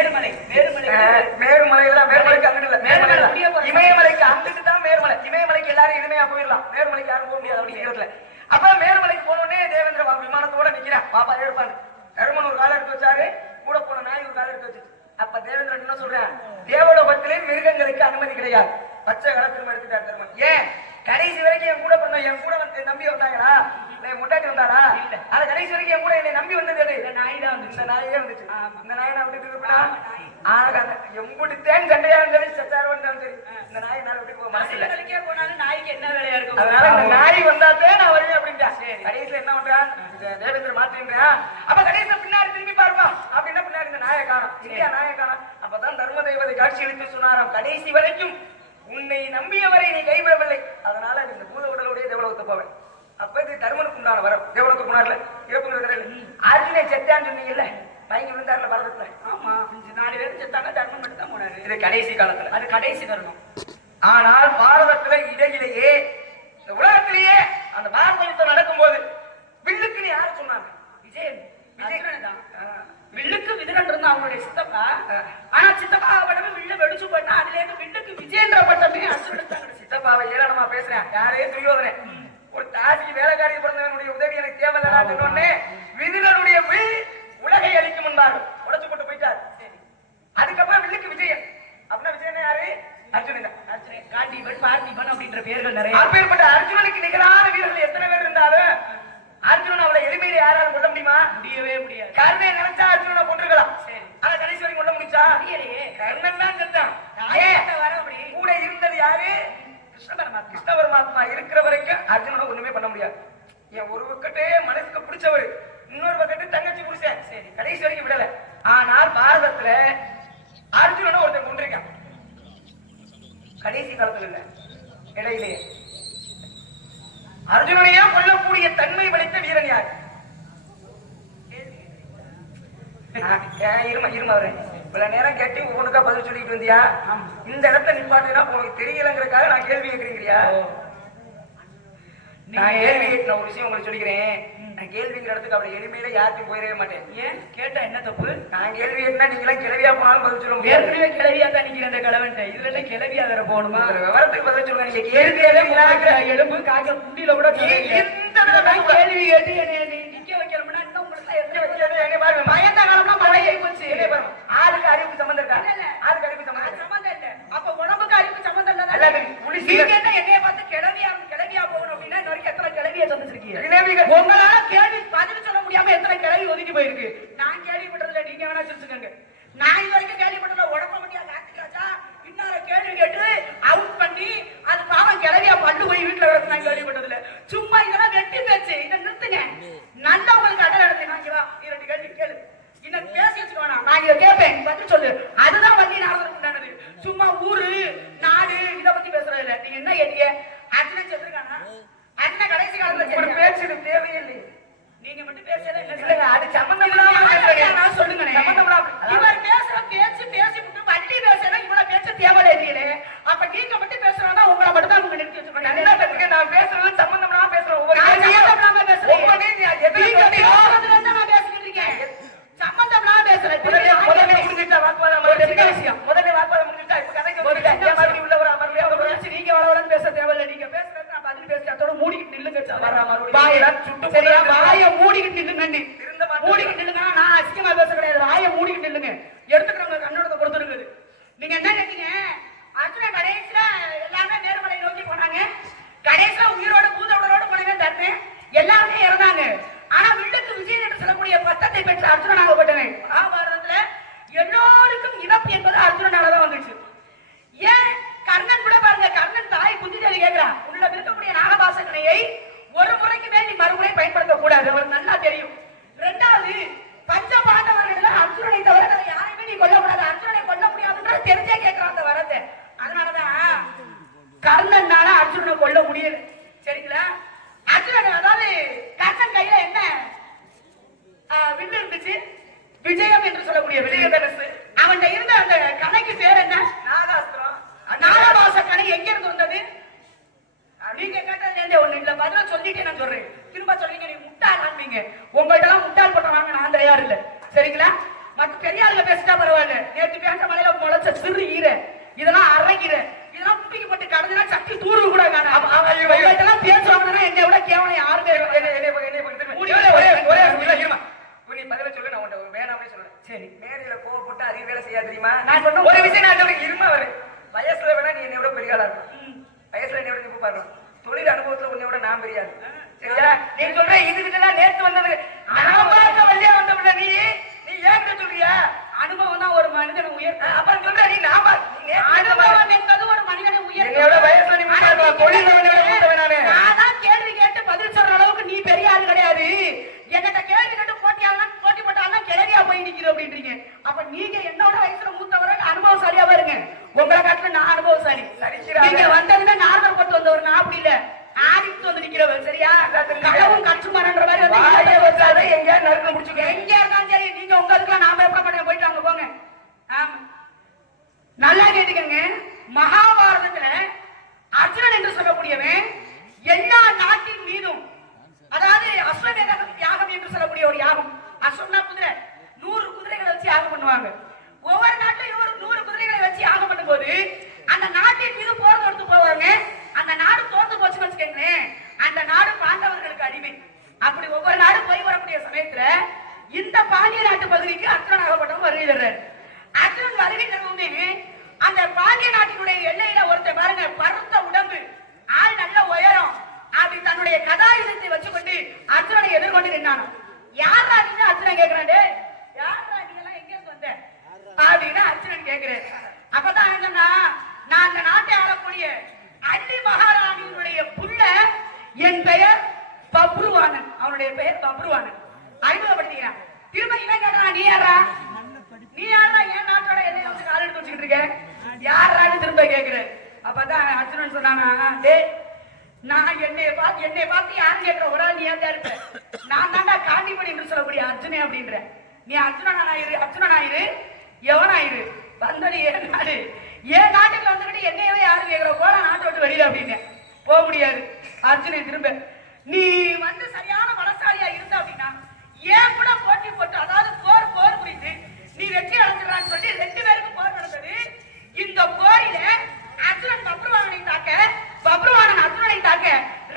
மேருமலை மேருமலைக்கு அங்கிட்டு இல்ல, மேருமலை இமயமலைக்கு அங்கிட்டு தான் மேருமலை. இமயமலைக்கு எல்லாரும் இனிமையா போயிடலாம், மேருமலைக்கு யாரும் போக முடியாது அப்படிங்கிறதுல. அப்ப மேருமலைக்கு போனோடனே தேவேந்திர விமானத்தோட நிக்கிறேன். பாப்பா எடுப்பாங்க. தருமன் ஒரு காலம் எடுத்து வச்சாரு, கூட போன நாய் ஒரு காலம் எடுத்து வச்சு. அப்ப தேவேந்திரன் என்ன சொல்றேன், தேவலோகத்திலே மிருகங்களுக்கு அனுமதி கிடையாது. பச்சை களத்திலும் எடுத்துட்டார் தருமன். ஏன் கடைசி வரைக்கும் என் கூட பிறந்த என் கூட வந்து நம்பி வந்தாங்களா, முட்டாட்டி வந்தாரா? ஆனா கடைசி வரைக்கும் என் கூட என்னை நம்பி வந்தது இந்த நாய் தான் வந்துச்சு. இந்த நாயே வந்துச்சு. இந்த நாயை நான் விட்டுட்டு எம்புடித்தேன் சண்டையாலும் சரி, சச்சாரம் சரி, இந்த நாயை நான் விட்டுட்டு போக மாட்டேன். போனாலும் நாய்க்கு என்ன வேலையா இருக்கும்? அதனால இந்த நாய் வந்தாத்தே நான் வருவேன் அப்படின்ட்டா. கடைசியில என்ன பண்றான் தேவேந்திர மாற்றின்றான். அப்ப கடைசியில பின்னாடி திரும்பி பார்ப்பான். அப்படின்னா பின்னாடி இந்த நாயை காணும், இல்லையா? நாயை காணும். அப்பதான் தர்ம தெய்வத்தை காட்சி அளித்து சொன்னாராம், கடைசி வரைக்கும் உன்னை நம்பியவரை நீ கைவிடவில்லை, அதனால இந்த பூத உடலுடைய தேவலோகத்தை போவேன். அப்ப இது தர்மனுக்கு உண்டான வரம். தேவலோகத்துக்கு போனார்ல, இறப்புங்கிறது அர்ஜுனை செத்தான்னு சொன்னீங்கல்ல, மயங்கி விழுந்தாருல பரதத்துல. ஆமா, 4 பேரும் செத்தாங்க, தர்மன் மட்டும் தான் போனாரு. இது கடைசி காலத்துல, அது கடைசி தருணம். ஆனால் பாரதத்துல இடையிலேயே இந்த உலகத்திலேயே அந்த பாரத யுத்தம் நடக்கும்போது வில்லுக்குன்னு யாரு சொன்னாங்க? விஜயன். விஜயன் தான் வில்லுக்கு விதுரன் இருந்தா அவங்களுடைய சித்தப்பா. ஆனா சித்தப்பா பட்டமே வில்லு வெடிச்சு போயிட்டா, அதுல இருந்து வில்லுக்கு விஜயன்ற பட்டமே அசுரத்தாங்க. சித்தப்பாவை ஏளனமா பேசுறேன், யாரே துரியோதனை ஒரு தாசிக்கு வேலைக்காரி பிறந்தவனுடைய உதவி எனக்கு தேவையில்லை சொன்னோடனே விதுரனுடைய வில் உலகை அழிக்கும் என்பார்கள், உடைச்சு போட்டு போயிட்டார். அதுக்கப்புறம் வில்லுக்கு விஜயன். அப்படின்னா விஜயன் யாரு? அர்ஜுனன். அர்ஜுனன், காண்டீபன், பார்த்திபன் அப்படின்ற பேர்கள் நிறைய. அப்பேற்பட்ட அர்ஜுனனுக்கு நிகரான வீரர்கள் எத்தனை பேர் இருந்தாலும் அர்ஜுனன் அவளை எளிமையில யாராலும் கொல்ல முடியுமா? முடியவே முடியாது. கர்ணன் நினைச்சா அர்ஜுனனை கொண்டிருக்கலாம், ஆனா கடைசி வரைக்கும் கொல்ல முடிச்சா? கர்ணன் தான் செத்தான். கூட இருந்தது யாரு? கிருஷ்ண பரமாத்மா இருக்கிற வரைக்கும் அர்ஜுனனை ஒண்ணுமே பண்ண முடியாது. என் ஒரு பக்கத்தே மனசுக்கு பிடிச்சவர், இன்னொரு பக்கத்து தங்கச்சி புடிச்சேன், சரி கடைசி வரைக்கும் விடல. ஆனால் பாரதத்துல அர்ஜுனனை ஒருத்தன் கொண்டிருக்கான். கடைசி காலத்துல இல்ல, இடையிலேயே அர்ஜுனனையா கொல்லக்கூடிய தன்மை படைத்த வீரன் யார்? இருமா வரேன். இவ்வளவு நேரம் கேட்டு ஒவ்வொன்றுக்கா பதில் சொல்லிட்டு வந்தியா? இந்த இடத்த நிப்பாட்டுனா உனக்கு தெரியலங்கிறதுக்காக நான் கேள்வி கேட்கிறீங்களா? நான் கேள்வி கேட்கிற ஒரு விஷயம் உங்களுக்கு சொல்லிக்கிறேன். நான் கேள்விங்கிற இடத்துக்கு அவளை எளிமையில யாருக்கும் போயிடவே மாட்டேன். ஏன் கேட்டா என்ன தப்பு? நான் கேள்வி கேட்டா நீங்களாம் கிளவியா போனாலும் பதில் சொல்ல முடியாது. ஏற்கனவே கிளவியா தான் நீங்க அந்த கிழவன்ட்ட, இதுல என்ன கிளவியா வேற போகணுமா? விவரத்துக்கு பதில் சொல்லுங்க. நீங்க கேள்வியாலே எலும்பு காக்க குண்டியில கூட கேள்வி கேட்டு நிக்க வைக்கணும்னா இன்னும் பயந்த காலம்னா மழையை போச்சு. ஆளுக்கு அறிவுக்கு சம்பந்தம் இருக்கா? ஆளுக்கு அறிவுக்கு சம்பந்தம் இல்ல. அப்ப உடம்புக்கு அறிவுக்கு சம்பந்தம் இல்ல. என்னைய பார்த்து கிளவியா போகணும் அப்படின்னா எத்தனை கிளவியை சந்திச்சிருக்கீங்க? உங்களால கேள்வி பதில் சொல்ல முடியாம எத்தனை கிளவி ஒதுக்கி போயிருக்கு. நான் கேள்விப்பட்டதுல நீங்க வேணா சிரிச்சுக்கோங்க. நான் இது வரைக்கும் கேள்விப்பட்டதுல உடம்பு மட்டியா காத்துக்காச்சா இன்னொரு கேள்வி கேட்டு அவுட் பண்ணி அது பாவம் கிளவியா பண்டு போய் வீட்டுல வரது நான் கேள்விப்பட்டதுல. சும்மா இதெல்லாம் வெட்டி பேச்சு, இதை நிறுத்துங்க. நல்லா உங்களுக்கு அடல் நடத்தேன். நான் 2 கேள்வி கேளு, இன்னும் பேசி வச்சுக்க வேணாம். நான் இதை கேட்பேன், பதில் சொல்லு. அதுதான் வண்டி நாடகம் உண்டானது. சும்மா ஊரு நாடு இதை பத்தி பேசுறது இல்ல. நீங்க என்ன கேட்டீங்க? அர்ஜுனன் செத்துருக்கானா? அர்ஜுனன் கடைசி காலத்துல பேசுறது தேவையில்லை. நீங்க மட்டும் பேசல இல்ல, அது சம்பந்தம் இல்லாம சொல்லுங்க. இவர் பேசுற பேச்சு பேசி விட்டு வண்டி பேசல, இவ்வளவு பேச்ச தேவையில்லை. அப்ப நீங்க மட்டும் பேசுறாங்க, உங்களை மட்டும் தான் நிறுத்தி வச்சுக்கோங்க. நான் பேசுறது சம்பந்தம் இல்லாம பேசுறேன். சம்பந்தம் நான் பேசுறேன். முதல்ல முடிஞ்சிட்டா வாக்குவாதம் முதல்ல வாக்குவாதம் முடிஞ்சிட்டா இப்ப கதைக்கு உள்ள ஒரு அமர்லையா நீங்க வளவலன்னு பேச தேவையில்லை. நீங்க பேசுறது நான் பதில் பேசுறதோட மூடிக்கிட்டு நில்லுங்க. வாய மூடிக்கிட்டு நில்லுங்க. மூடிக்கிட்டு நில்லுங்க. நான் அசிங்கமா பேச கிடையாது. வாய மூடிக்கிட்டு நில்லுங்க. எடுத்துக்கிறவங்க கண்ணோட பொறுத்து இருக்குது. நீங்க என்ன கேட்டீங்க? அர்ஜுனன் கடைசியில எல்லாமே நேர்மலை நோக்கி போனாங்க. கடைசியில உயிரோட பூதோடரோட போனாங்க. தர்மே எல்லாருமே இறந்தாங்க. ஆனா வில்லுக்கு விஜயன் என்று சொல்லக்கூடிய பட்டத்தை பெற்ற அர்ஜுனனாகப்பட்டவன் மகாபாரதத்துல எல்லோருக்கும் இறப்பு என்பது அர்ஜுனனாலதான் வந்துச்சு. ஏன்? கர்ணன் கூட பாருங்க, கர்ணன் தாய் குந்திதேவி கேட்கிறான், உள்ள இருக்கக்கூடிய நாகபாசகனையை ஒரு முறைக்கு மேல் நீ மறுமுறை பயன்படுத்த கூடாது. அவருக்கு நல்லா தெரியும். 2வது பஞ்ச பாண்டவர்கள் அர்ஜுனனை தவிர யாரையுமே நீ கொல்லக்கூடாது, அர்ஜுனனை கொல்ல முடியாதுன்றது தெரிஞ்சே கேட்கிறான் அந்த வரத்தை. அதனாலதான் கர்ணனால அர்ஜுனனை கொல்ல முடியல. சரிங்களா? அர்ஜுனன் அதாவது கர்ணன் கையில என்ன வில்லு இருந்துச்சு? விஜயம் என்று சொல்லக்கூடிய விஜயதனுசு. அவன் இருந்த அந்த கணைக்கு பேர் என்ன? நாகாஸ்திரம். நாகபாச கணை எங்க இருந்து வந்தது? நீங்க கேட்டதுல ஒண்ணு இல்ல, பதில சொல்லிட்டு நான் சொல்றேன். திரும்ப சொல்றீங்க நீங்க முட்டாள் ஆண்பீங்க. உங்கள்ட்ட எல்லாம் முட்டாள் பட்டம் வாங்க நான் தயார் இல்ல. சரிங்களா? மற்ற பெரிய ஆளுங்க பேசிட்டா பரவாயில்ல. நேத்து பேஞ்ச மழையில முளைச்ச சிறு ஈரை, இதெல்லாம் அரைக்கீரை, இதெல்லாம் தூக்கி போட்டு கடந்துனா சட்டி தூர்ந்து கூட காணும். இதெல்லாம் பேசுவாங்கன்னா என்னை விட கேவலம் யாருமே நீ பதில சொல்லு, நான் உன்ட்ட வேணாமே சொல்றேன். சரி, மேடையில கோவப்பட்டு அதிக வேலை செய்யா தெரியுமா? நான் சொன்ன ஒரு விஷயம் நான் சொல்றேன், இருமா வரு. வயசுல வேணா நீ என்னை விட பெரிய ஆளா இருக்கும், வயசுல என்னை விட நீ பாருங்க, தொழில் அனுபவத்துல உன்னை விட நான் பெரிய ஆளு. சரியா? நீ சொல்ற இதுகிட்டலாம் நேத்து வந்தது வழியா வந்த நீ நீ ஏன் சொல்றியா? அனுபவம் தான் ஒரு மனிதனை உயர்த்த. அப்புறம் சொல்ற நீ அனுபவம் என்பது ஒரு மனிதனை உயர்த்த. என்னோட வயசுல நீ தொழில் நான் கேள்வி கேட்டு பதில் சொல்ற அளவுக்கு நீ பெரிய ஆள் கிடையாது. என்கிட்ட கேள்வி கேட்டு போட்டி போட்டாலும் கிளறியா போய் நிக்கிறோம் அப்படின்றீங்க. அப்ப நீங்க என்னோட வயசுல மூத்தவரை அனுபவசாலியா பாருங்க. உங்களை காட்டுல நான் அனுபவசாலி. நீங்க வந்ததுன்னா நார்மல் பட்டு வந்தவர், நான் அப்படி இல்ல, ஆடிட்டு வந்து நிக்கிறவர். சரியா? களவும் கற்றுமாறன்ற மாதிரி வந்து எங்க நறுக்க முடிச்சுக்க எங்க இருந்தாலும் சரி, நீங்க உங்களுக்கு நாம எப்ப பண்ண போயிட்டு அங்க போங்க. ஆமா, நல்லா கேட்டுக்கங்க. மகாபாரதத்துல அர்ஜுனன் என்று சொல்லக்கூடியவன் எல்லா நாட்டின் மீதும், அதாவது அஸ்வமேத யாகம் என்று சொல்லக்கூடிய ஒரு யாகம், அஸ்வம்னா குதிரை, 100 குதிரைகளை வச்சு யாகம் பண்ணுவாங்க. ஒவ்வொரு நாட்டிலும் 100 குதிரைகளை வச்சு யாகம் பண்ணும்போது அந்த நாட்டின் மீது போர் தொடுத்து போவாங்க. அந்த நாடு தோத்து போச்சுன்னு வச்சுக்கோங்களேன், அந்த நாடு பாண்டவர்களுக்கு அடிமை. அப்படி ஒவ்வொரு நாடு போய் வரக்கூடிய சமயத்துல இந்த பாண்டிய நாட்டு பகுதிக்கு அர்ஜுனன் ஆகப்பட்டவங்க வருகை தர்றாரு. அர்ஜுனன் வருகை தருவோமே அந்த பாண்டிய நாட்டினுடைய எல்லையில ஒருத்தர் பாருங்க, பருத்த உடம்பு, ஆள் நல்ல உயரம், அப்படி தன்னுடைய கதாயுதத்தை வச்சுக்கொண்டு அர்ஜுனனை எதிர்கொண்டு நின்னானோ. யாரா நீங்க அர்ஜுனன் கேட்கிறாரு, யாரா நீங்க எல்லாம் எங்க இருந்து வந்த அப்படின்னு அர்ஜுனன் கேட்கிறேன். அப்பதான் என்னன்னா, நான் அந்த நாட்டை ஆளக்கூடிய அள்ளி மகாராணியினுடைய புள்ள, என் பெயர் பப்ருவானன், அவனுடைய பெயர் பப்ருவானன். அறிமுகப்படுத்திக்கிறான். திரும்ப இவன் கேட்கிறான், நீ யாரா, நீ யாரா என் நாட்டோட எல்லையை வந்து கால் எடுத்து வச்சுக்கிட்டு இருக்க, யாரான்னு திரும்ப கேட்கிறேன். அப்பதான் அர்ஜுனன் சொன்னாங்க, டேய், நான் என்னை பார்த்து யாரும் கேட்கிற ஒரு ஆள் நீ ஏன் இருப்ப, நான் தாண்டா காண்டிமணி என்று சொல்லக்கூடிய அர்ஜுனே அப்படின்ற. நீ அர்ஜுனனாயிரு எவனாயிரு, வந்தது ஏன் நாடு, ஏன் நாட்டுக்கு வந்துகிட்டு என்னையவே யாரும் கேட்கிற, போல நாட்டை விட்டு வெளியில அப்படின்னு போக முடியாது. அர்ஜுனன் திரும்ப, நீ வந்து சரியான மனசாலியா இருந்த அப்படின்னா ஏன் கூட போட்டி போட்டு, அதாவது போர் புரிந்து நீ வெற்றி அடைஞ்சிடறான்னு சொல்லி 2 பேருக்கும் போர் நடந்தது. இந்த போரில அர்ஜுனன் பப்ருவானனை தாக்க, பப்ருவானன் அர்ஜுனனை தாக்க,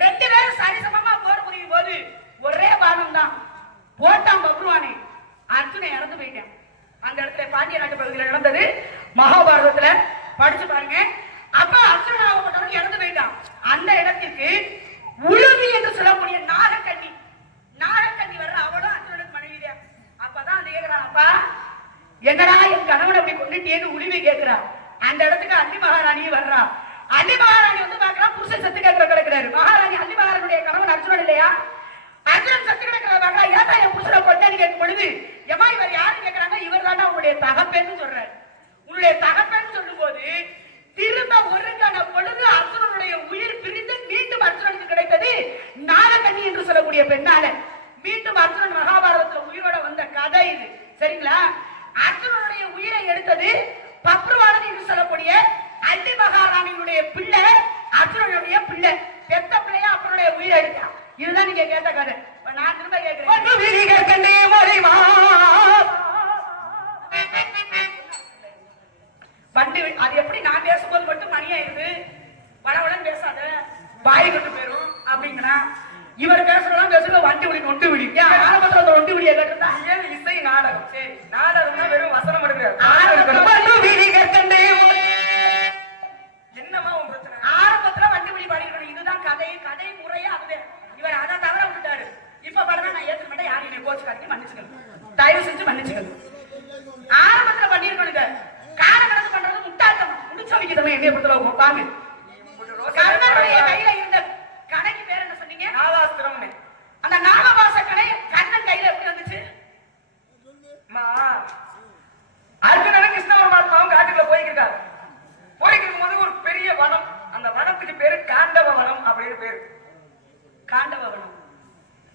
2 பேரும் சரிசமமா போர் புரியும் போது ஒரே பானம் தான் போட்டான் பப்ருவானை. அர்ஜுனன் இறந்து போயிட்டான். அந்த இடத்துல பாண்டிய நாட்டு பகுதியில் நடந்தது, மகாபாரதத்துல படிச்சு பாருங்க. அப்ப அர்ஜுனன் ஆகப்பட்டவன் இறந்து போயிட்டான். அந்த இடத்திற்கு உளுவி என்று சொல்லக்கூடிய நாகக்கண்ணி வர்ற, அவளும் அர்ஜுனனுக்கு மனைவியா. அப்பதான் அந்த கேட்கிறான், அப்பா என்னடா என் கணவன் அப்படி கொண்டுட்டேன்னு உளுவி கேட்கிறா. அந்த இடத்துக்கு அள்ளி மகாராணி வர்றா. அள்ளி மகாராணி வந்து பாக்குறா, புருஷன் செத்து கேட்கிற கிடக்கிறாரு. மகாராணி அள்ளி மகாராணியுடைய கணவன் அர்ஜுனன் இல்லையா, அர்ஜுனன் செத்து கிடக்கிறாங்க. ஏதா என் புருஷனை கொண்டேன்னு கேட்கும் பொழுது, எமா இவர் யாருன்னு கேட்கிறாங்க, இவர் தாண்டா உன்னுடைய தகப்பேன்னு சொல்றாரு. உன்னுடைய தகப்பேன்னு சொல்லும் போது திரும்ப ஒருங்கான பொழுது அர்ஜுனனுடைய உயிர் பிரிந்து மீண்டும் அர்ஜுனனுக்கு கிடைத்தது நாகக்கண்ணி என்று சொல்லக்கூடிய பெண்ணால. மீண்டும் அர்ஜுனன் மகாபாரதத்துல உயிரோட வந்த கதை இது. சரிங்களா? அர்ஜுனனுடைய உயிரை எடுத்தது பப்ருவானன் என்று சொல்லக்கூடிய அள்ளி மகாராணியினுடைய பிள்ளை, அர்ஜுனனுடைய பிள்ளை, பெத்த பிள்ளையா அப்பனுடைய உயிரை எடுத்தான். இதுதான் நீங்க கேட்ட கதை. நான் திரும்ப கேட்கிறேன், வண்டி அது எப்படி நான் பேசும்போது மட்டும் மணியாயிருது, வளவளன்னு பேசாத, பாய் கொண்டு போயிரும் அப்படிங்கிறா. இவர் பேசுறதெல்லாம் பேசுறது வண்டி விடி நொண்டு விடி. ஏன் ஆரம்பத்துல அந்த ஒண்டி விடிய கேட்டா ஏன் இசை நாடகம்? சரி, நாடகம்னா வெறும் வசனம் எடுக்கிறார். என்னமா உன் பிரச்சனை? ஆரம்பத்துல வண்டி விடி பாடிக்கணும். இதுதான் கதை முறையா அதுவே. இவர் அதை தவிர விட்டாரு. இப்ப பாடுறா நான் ஏற்க மாட்டேன், யாரும் என்னை கோச்சு காட்டி மன்னிச்சுக்கணும், தயவு செஞ்சு மன்னிச்சுக்கணும். ஆரம்பத்துல பண்ணிருக்கணுங்க. காலம் கடந்து பண்றது முட்டாட்டம், முடிச்சு வைக்கிறதமே என்னைய பொறுத்தளவு. வாங்க, கர்ணனுடைய கையில இருந்த கணைக்கு பேர் என்ன சொன்னீங்க? நாகாஸ்திரம்னு. அந்த நாகபாச கணை கண்ணன் கையில எப்படி வந்துச்சு? அர்ஜுனன் கிருஷ்ண பரமாத்மாவும் காட்டுக்குள்ள போய்க்கிட்டாரு. போய்க்கிருக்கும் போது ஒரு பெரிய வனம், அந்த வனத்துக்கு பேரு காண்டவ வனம் அப்படின்னு பேரு. காண்டவ வனம்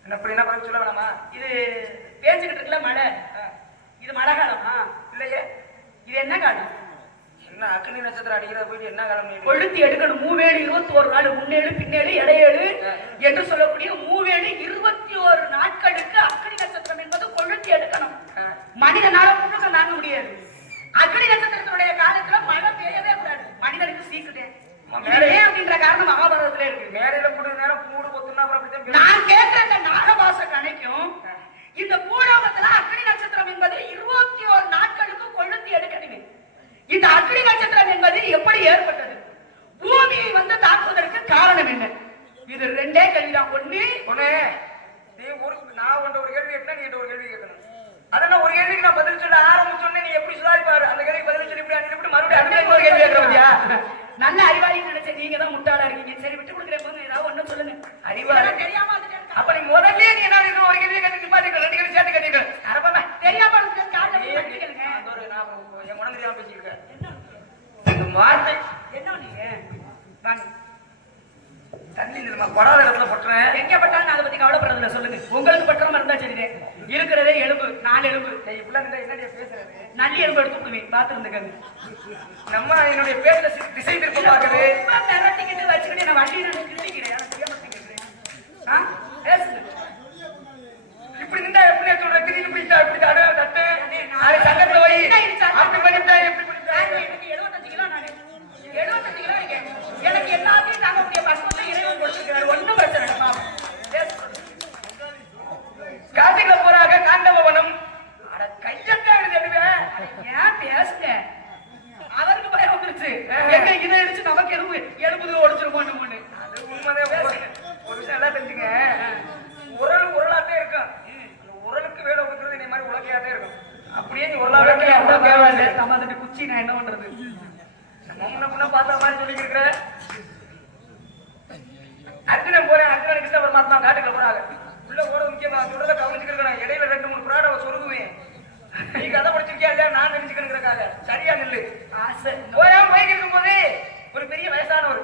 என்ன பண்ண சொல்ல வேணாமா? இது பேஞ்சுக்கிட்டு இருக்குல்ல மழை, இது மழை காலமா இல்லையே? இது என்ன காலம்? என்ன அக்னி நட்சத்திரம் அடிக்கிறத போயிட்டு என்ன காலம்? கொளுத்தி எடுக்கணும். மூவேடு 21 நாள், முன்னேடு பின்னேடு இடையேடு என்று சொல்லக்கூடிய மூவேடு 21 நாட்களுக்கு அக்னி நட்சத்திரம் என்பது கொளுத்தி எடுக்கணும். மனிதனால முழுக்க தாங்க முடியாது. ஏற்பட்டது? பூமியை வந்து தாக்குவதற்கு காரணம் என்ன? இது ரெண்டே கேள்விதான். ஒண்ணு நீ நான் உன்ட ஒரு கேள்வி கேட்டா நீ ஒரு கேள்வி கேட்கணும். அதெல்லாம் ஒரு கேள்விக்கு நான் பதில் சொல்ல ஆரம்பிச்சோன்னே நீ எப்படி சுதாரிப்பாரு? அந்த கேள்வி பதில் சொல்லி இப்படி அனுப்பிட்டு மறுபடியும் அடுத்த ஒரு கேள்வி கேட்கறியா? நல்ல அறிவாளின்னு நினைச்சேன். நீங்க தான் முட்டாளா இருக்கீங்க. சரி விட்டு கொடுக்குறேன் போங்க. ஏதாவது ஒண்ணு சொல்லுங்க. அறிவாளி தெரியாம அப்ப நீ முதல்ல நீ என்ன இது ஒரு கேள்வி கேட்டு நிப்பாட்டிக்க ரெண்டு கேள்வி சேர்த்து கேட்டீங்க. அரபமா தெரியாம காலைல என் உடனே தெரியாம பேசியிருக்கேன். இந்த வார்த்தை என்ன நீங்க வாங்க தண்ணி நிலமா படாத இடத்துல பட்டுறேன். எங்க பட்டாலும் அதை பத்தி கவலைப்படுறதில்ல. சொல்லுங்க. உங்களுக்கு பட்டுறமா இருந்தா சரிதே. இருக்கிறதே எலும்பு, 4 எலும்பு. இப்பெல்லாம் என்ன பேசுறது? நல்லி எலும்பு எடுத்து விடுவேன். பாத்துருந்துக்காங்க. நம்ம என்னுடைய பேர்ல திசை திருப்ப பாக்குது. மிரட்டிக்கிட்டு வச்சுக்கிட்டு என்ன வண்டியில கிண்டிக்கிறேன். பேசுங்க. இப்படி நின்றா எப்படி சொல்ற? திடீர்னு பிடிச்சா இப்படி தட்டு சங்கத்துல வை அப்படி பண்ணிட்டா எப்படி பிடிச்சா? எனக்கு 75 கிலோ. நான் 75 கிலோ இருக்கேன். எனக்கு எல்லாத்தையும் தாங்கக்கூடிய பக்குவத்தை இறைவன் கொடுத்துருக்கிறார். ஒண்ணும் பிரச்சனை இல்லை. காட்டுக்குள்ள போறாங்க காண்டவனம். அட கையத்தா எழுதுவேன். ஏன் பேசுங்க? அவருக்கு பயம் வந்துருச்சு. எங்க இதை அடிச்சு நமக்கு எலும்புது ஒடிச்சிருக்கோம். அது உண்மைதான். ஒரு விஷயம் எல்லாம் தெரிஞ்சுங்க. உரலாத்தே இருக்கும். உரலுக்கு வேலை கொடுக்கறது இந்த மாதிரி உலகையாத்தே இருக்கும். அப்படியே நீ உரலாவே குச்சி நான் என்ன பண்றது? முன்ன பார்த்தா மாதிரி சொல்லி இருக்கிற அர்ஜுனன் போறேன். அர்ஜுனன் கிருஷ்ண பரமாத்மா காட்டுக்குள்ள போறாங்க. உள்ள போறது முக்கியமா சொல்றத கவனிச்சுக்கிறேன். இடையில 2-3 புராட சொருகுவேன். நீ கதை படிச்சிருக்கியா இல்லையா? நான் நினைச்சுக்கிறேங்கிறக்காக சரியா நில்லு. போயா பைக் இருக்கும் போது ஒரு பெரிய வயசானவர்,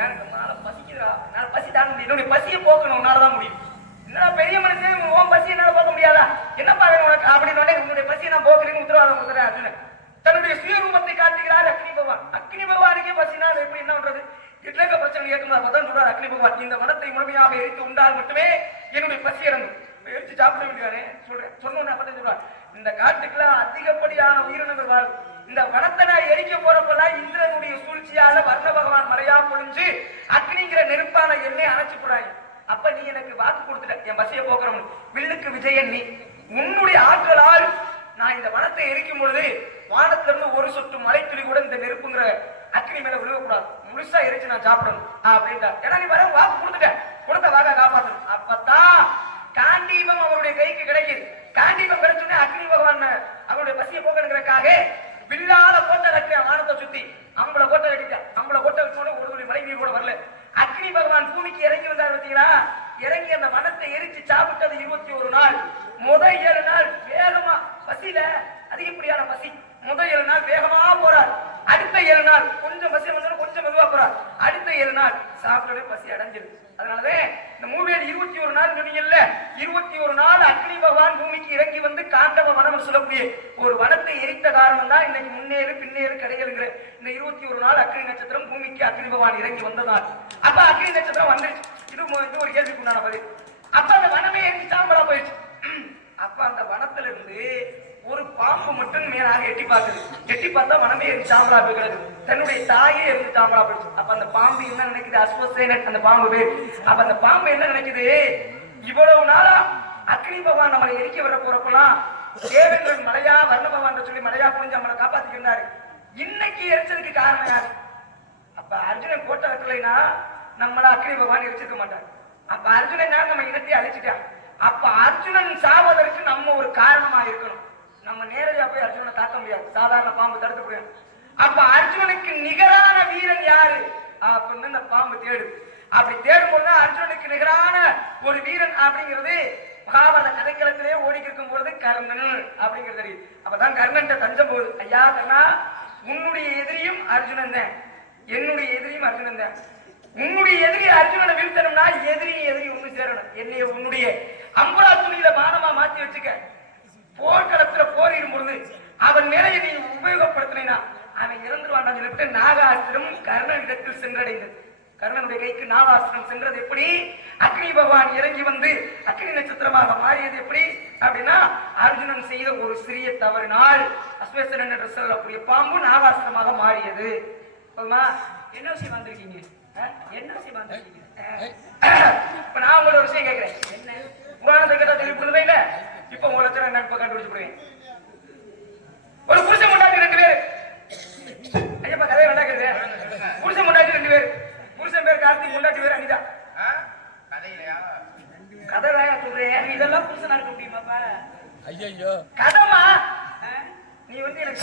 எனக்கு பசிக்குதா, நான் பசி தாங்க என்னுடைய பசியை போக்கணும், உன்னாலதான் முடியும். என்ன பெரிய மனுஷன் உன் பசி என்னால போக்க முடியாதா? என்னப்பா உனக்கு அப்படின்னு உன்னுடைய பசியை நான் போக்குறேன்னு உத்தரவாதம் கொடுக்குறேன். அர்ஜுனன் தன்னுடைய சுயரூபத்தை காட்டுகிறார். அக்னி பகவான். அக்னி பகவானுக்கே பசினா அது எப்படி என்ன பண்றது? இட்லக்க பிரச்சனை கேட்கும். அப்பதான் சொல்றாரு அக்னி பகவான், இந்த வனத்தை முழுமையாக எரித்து உண்டால் மட்டுமே என்னுடைய பசி இறங்கும். எரிச்சு சாப்பிட வேண்டியானே சொல்றேன். சொன்ன அப்பதான் சொல்றாரு, இந்த காட்டுக்குள்ள அதிகப்படியான உயிரினங்கள் வாழும். இந்த வனத்தை நான் எரிக்க போறப்பெல்லாம் இந்திரனுடைய சூழ்ச்சியால வர்ண பகவான் மலையா பொழிஞ்சு அக்னிங்கிற நெருப்பான எண்ணெய் அணைச்சு போறாங்க. அப்ப நீ எனக்கு வாக்கு கொடுத்துட்ட என் பசியை போக்குறவன். வில்லுக்கு விஜயன் நீ. உன்னுடைய ஆற்றலால் நான் இந்த வனத்தை எரிக்கும் பொழுது வானத்துல இருந்து ஒரு சொட்டு மலை துளி கூட இந்த நெருப்புங்கிற அக்னி மேல விழுகக்கூடாது. முழுசா எரிச்சு நான் சாப்பிடணும் அப்படின்ட்டா. ஏன்னா நீ வர வாக்கு கொடுத்த வாக்கா காப்பாற்றணும். அப்பதான் காண்டீபம் அவருடைய கைக்கு கிடைக்குது. காண்டீபம் கிடைச்சுன்னே அக்னி பகவான் அவருடைய பசியை போக்கணுங்கிறக்காக வில்லால கோட்டை கட்டுறேன். வானத்தை சுத்தி அம்பளை கோட்டை கட்டிட்டேன். அம்பளை கோட்டை வச்சோட ஒரு துளி மழை நீர் கூட வரல. அக்னி பகவான் பூமிக்கு இறங்கி வந்தார் பார்த்தீங்களா? இறங்கி அந்த வனத்தை எரிச்சு சாப்பிட்டது 21 நாள். முதல் 7 நாள் வேகமா பசியில அதிகப்படியான பசி. முதல் 7 நாள் வேகமா போறார். அடுத்த 7 நாள் கொஞ்சம் பசி வந்தாலும் கொஞ்சம் மெதுவா போறார். அடுத்த 7 நாள் சாப்பிட்டோட பசி அடைஞ்சிருக்கு. அதனாலதான் இந்த மூவேல் 21 நாள் சொன்னீங்கல்ல, 21 நாள் அக்னி பகவான் பூமிக்கு இறங்கி வந்து காண்டவ வனம் சொல்லக்கூடிய ஒரு வனத்தை எரித்த காரணம் தான் இன்னைக்கு முன்னேறு பின்னேறு கிடைகளுங்கிற இந்த 21 நாள் அக்னி நட்சத்திரம் பூமிக்கு அக்னி பகவான் இறங்கி வந்ததால். அப்ப அக்னி நட்சத்திரம் வந்துருச்சு. இது ஒரு கேள்விக்கு உண்டான பதில். அப்ப அந்த வனமே எரிஞ்சு சாம்பலா போயிடுச்சு. அப்ப அந்த வனத்துல இருந்து ஒரு பாம்பு மட்டும் மேலாக எட்டி பார்க்குது. எட்டி பார்த்தா வனமே எரிஞ்சு சாம்பலா போய் தன்னுடைய தாயே இருந்து சாம்பலா போயிடுச்சு. அப்ப அந்த பாம்பு என்ன நினைக்குது? அஸ்வசேனன் அந்த பாம்பு பேர். அப்ப அந்த பாம்பு என்ன நினைக்குது? இவ்வளவு நாளா அக்னி பகவான் நம்மளை எரிக்க வர போறப்பெல்லாம் தேவேந்திரன் மலையா வர்ண பகவான் சொல்லி மலையா புரிஞ்சு நம்மளை காப்பாத்திக்கிறாரு. இன்னைக்கு எரிச்சதுக்கு காரணம் யாரு? அப்ப அர்ஜுனன் கோட்டை கட்டலைன்னா நம்மள அக்னி பகவான் எரிச்சிருக்க மாட்டார். அப்ப அர்ஜுனன் நம்ம இனத்தை அழிச்சிட்டான். அப்ப அர்ஜுனன் சாவதற்கு நம்ம ஒரு காரணமா இருக்கணும். நம்ம நேரடியா போய் அர்ஜுனனை தாக்க முடியாது. சாதாரண பாம்பு தடுத்து முடியாது. அப்ப அர்ஜுனனுக்கு நிகரான வீரன் யாரு அப்படின்னு இந்த பாம்பு தேடு. அப்படி தேடும்போது அர்ஜுனனுக்கு நிகரான ஒரு வீரன் அப்படிங்கிறது மகாபாரத கதைக்களத்திலே ஓடி இருக்கும் பொழுது கர்ணன் அப்படிங்கிறது தெரியுது. அப்பதான் கர்ணன் தஞ்சம் போகுது. ஐயா கர்ணா, உன்னுடைய எதிரியும் அர்ஜுனன் தான், என்னுடைய எதிரியும் அர்ஜுனன் தான். உன்னுடைய எதிரி அர்ஜுனனை வீழ்த்தணும்னா எதிரி ஒண்ணு சேரணும். என்னைய உன்னுடைய அம்புரா துணியில பானமா மாத்தி வச்சுக்க. போர்க்களத்துல போரிடும் பொழுது அவன் மேல நீ உபயோகப்படுத்தினா அவன் இறந்துருவான் சொல்லிட்டு நாகாஸ்திரம் கர்ணனிடத்தில் சென்றடைந்தது. கர்ணனுடைய கைக்கு நாகாஸ்திரம் சென்றது எப்படி? அக்னி பகவான் இறங்கி வந்து அக்னி நட்சத்திரமாக மாறியது எப்படி அப்படின்னா அர்ஜுனன் செய்த ஒரு சிறிய தவறினால் அஸ்வேசரன் என்று சொல்லக்கூடிய பாம்பு நாகாஸ்திரமாக மாறியது. என்ன விஷயம் வந்திருக்கீங்க? என்ன விஷயம் வந்திருக்கீங்க? இப்ப நான் உங்களோட ஒரு விஷயம் கேட்கிறேன். என்ன புராணத்தை கேட்டா சொல்லி கொடுத்ததே இல்ல. இப்ப உங்களை நட்பை கண்டுபிடிச்சு போடுவேன். ஒரு புருஷன் கொண்டாடி 2 பேரு. ஐயப்பா கதையை வேண்டாக்குறது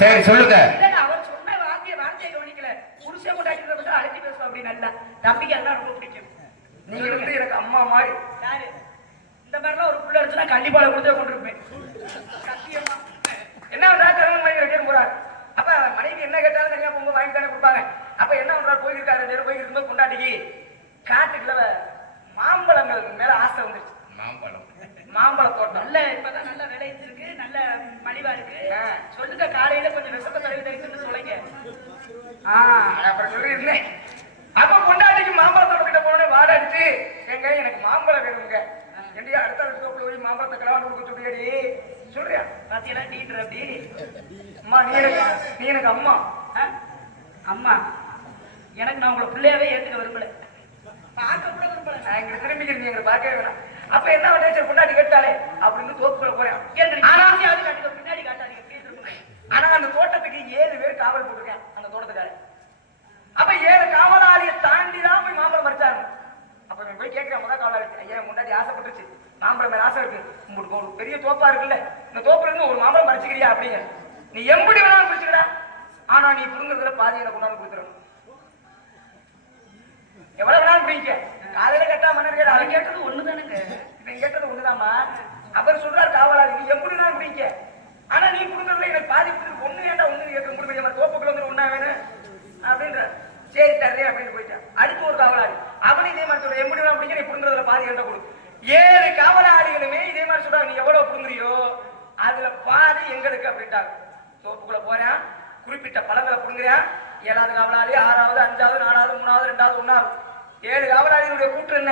சரி சொல்லுங்க. இல்ல அவர் சொன்ன வார்த்தையை கவனிக்கல. புருஷன் கொண்டாட்டிக்கிறத மட்டும் அழைச்சி பேசுவோம் அப்படி நல்லா. தம்பிக்கு எல்லாம் ரொம்ப பிடிக்கும். நீங்க வந்து எனக்கு அம்மா மாதிரி. யாரு இந்த மாதிரிலாம் ஒரு புள்ள அடிச்சுனா கண்டிப்பா கொடுத்தே கொண்டிருப்பேன். சத்தியமா என்ன பண்றா கல்யாணம் பண்ணி ரெண்டு பேரும் போறாரு. அப்ப மனைவி என்ன கேட்டாலும் தனியா பொங்க வாங்கி தானே கொடுப்பாங்க. அப்ப என்ன பண்றாரு, போயிருக்காரு ரெண்டு பேரும் போயிருக்கும்போது கொண்டாட்டிக்கு காட்டுக்குள்ள மாம்பழங்கள் மேல ஆசை வந்துருச்சு. மாம்பழ தோட்டம் நல்ல இப்பதான் நல்ல விளைஞ்சிருக்கு, நல்ல மலிவா இருக்கு. சொல்லுங்க காலையில கொஞ்சம் விஷத்தை தடவி தடுத்து சொல்லுங்க. அப்புறம் சொல்லிருந்தேன். அப்ப கொண்டாட்டிக்கு மாம்பழ தோட்டத்திட்ட போனே வாட அடிச்சு, எங்க எனக்கு மாம்பழம் வேணுங்க. என்னையா அடுத்த தோப்புல போய் மாம்பழத்தை கலவாண்டு கொடுக்க சொல்லியாடி சொல்றியா? பாத்தீங்களா டீன்ற அப்படி. அம்மா நீ எனக்கு அம்மா. அம்மா எனக்கு நான் உங்களை பிள்ளையாவே ஏத்துக்க விரும்பல, பார்க்க கூட விரும்பல. நான் எங்க திரும்பிக்கிறேன், நீங்க பார்க்கவே வேணாம். அப்ப என்ன பண்ண கொண்டாடி கேட்டாலே அப்படின்னு தோப்புக்குள்ள போறேன். பின்னாடி காட்டாதீங்க. ஆனா அந்த தோட்டத்துக்கு 7 பேர் காவல் போட்டிருக்கேன் அந்த தோட்டத்துக்கார. அப்ப 7 காவலாளியை தாண்டிதான் போய் மாம்பழம் பறிச்சாங்க. அப்ப போய் கேட்கிறேன் முதல் காவலாளி, ஐயா முன்னாடி ஆசைப்பட்டுச்சு, மாம்பழம் மேல ஆசை இருக்கு, உங்களுக்கு ஒரு பெரிய தோப்பா இருக்குல்ல, இந்த தோப்புல இருந்து ஒரு மாம்பழம் பறிச்சுக்கிறியா அப்படிங்க. நீ எப்படி வேணாலும் பறிச்சுக்கடா, ஆனா நீ புடுங்கிறதுல பாதி எனக்கு கொண்டாந்து கொடுத்துடணும். எவ்வளவு வேணாலும் பிடிக்க. காலையில கேட்டா மன்னர் கேட்டா அவன் கேட்டது ஒண்ணுதானுங்க, இவன் கேட்டது ஒண்ணுதாமா. அவர் சொல்றாரு காவலாளி, நீ எப்படி வேணாலும் பிடிக்க, ஆனா நீ புடுங்கிறதுல எனக்கு பாதி கொடுத்துருக்கு. ஒண்ணு கேட்டா ஒண்ணு கேட்க முடியும், தோப்புக்குள்ள வந்து ஒண்ணா வேணும் அப்படின்ற. சரி தர்றேன் அப்படின்னு போயிட்டான். அடுத்து ஒரு காவலாளி, அவன் இதே மாதிரி சொல்ற, எப்படி வேணாலும் பிடிக்க, நீ புடுங்கிறதுல பாதி கேட்டா கொடு. 7 காவலாளிகளுமே இதே மாதிரி சொல்றாங்க, நீ எவ்வளவு புடுங்குறியோ அதுல பாதி எங்களுக்கு அப்படின்ட்டாங்க. தோப்புக்குள்ள போறேன், குறிப்பிட்ட பழங்களை புடுங்குறேன். 7வது காவலாளி, 6வது, 5வது, 4வது, 3வது, 2வது, 1வது 7 காவலாளிகளுடைய கூற்று என்ன,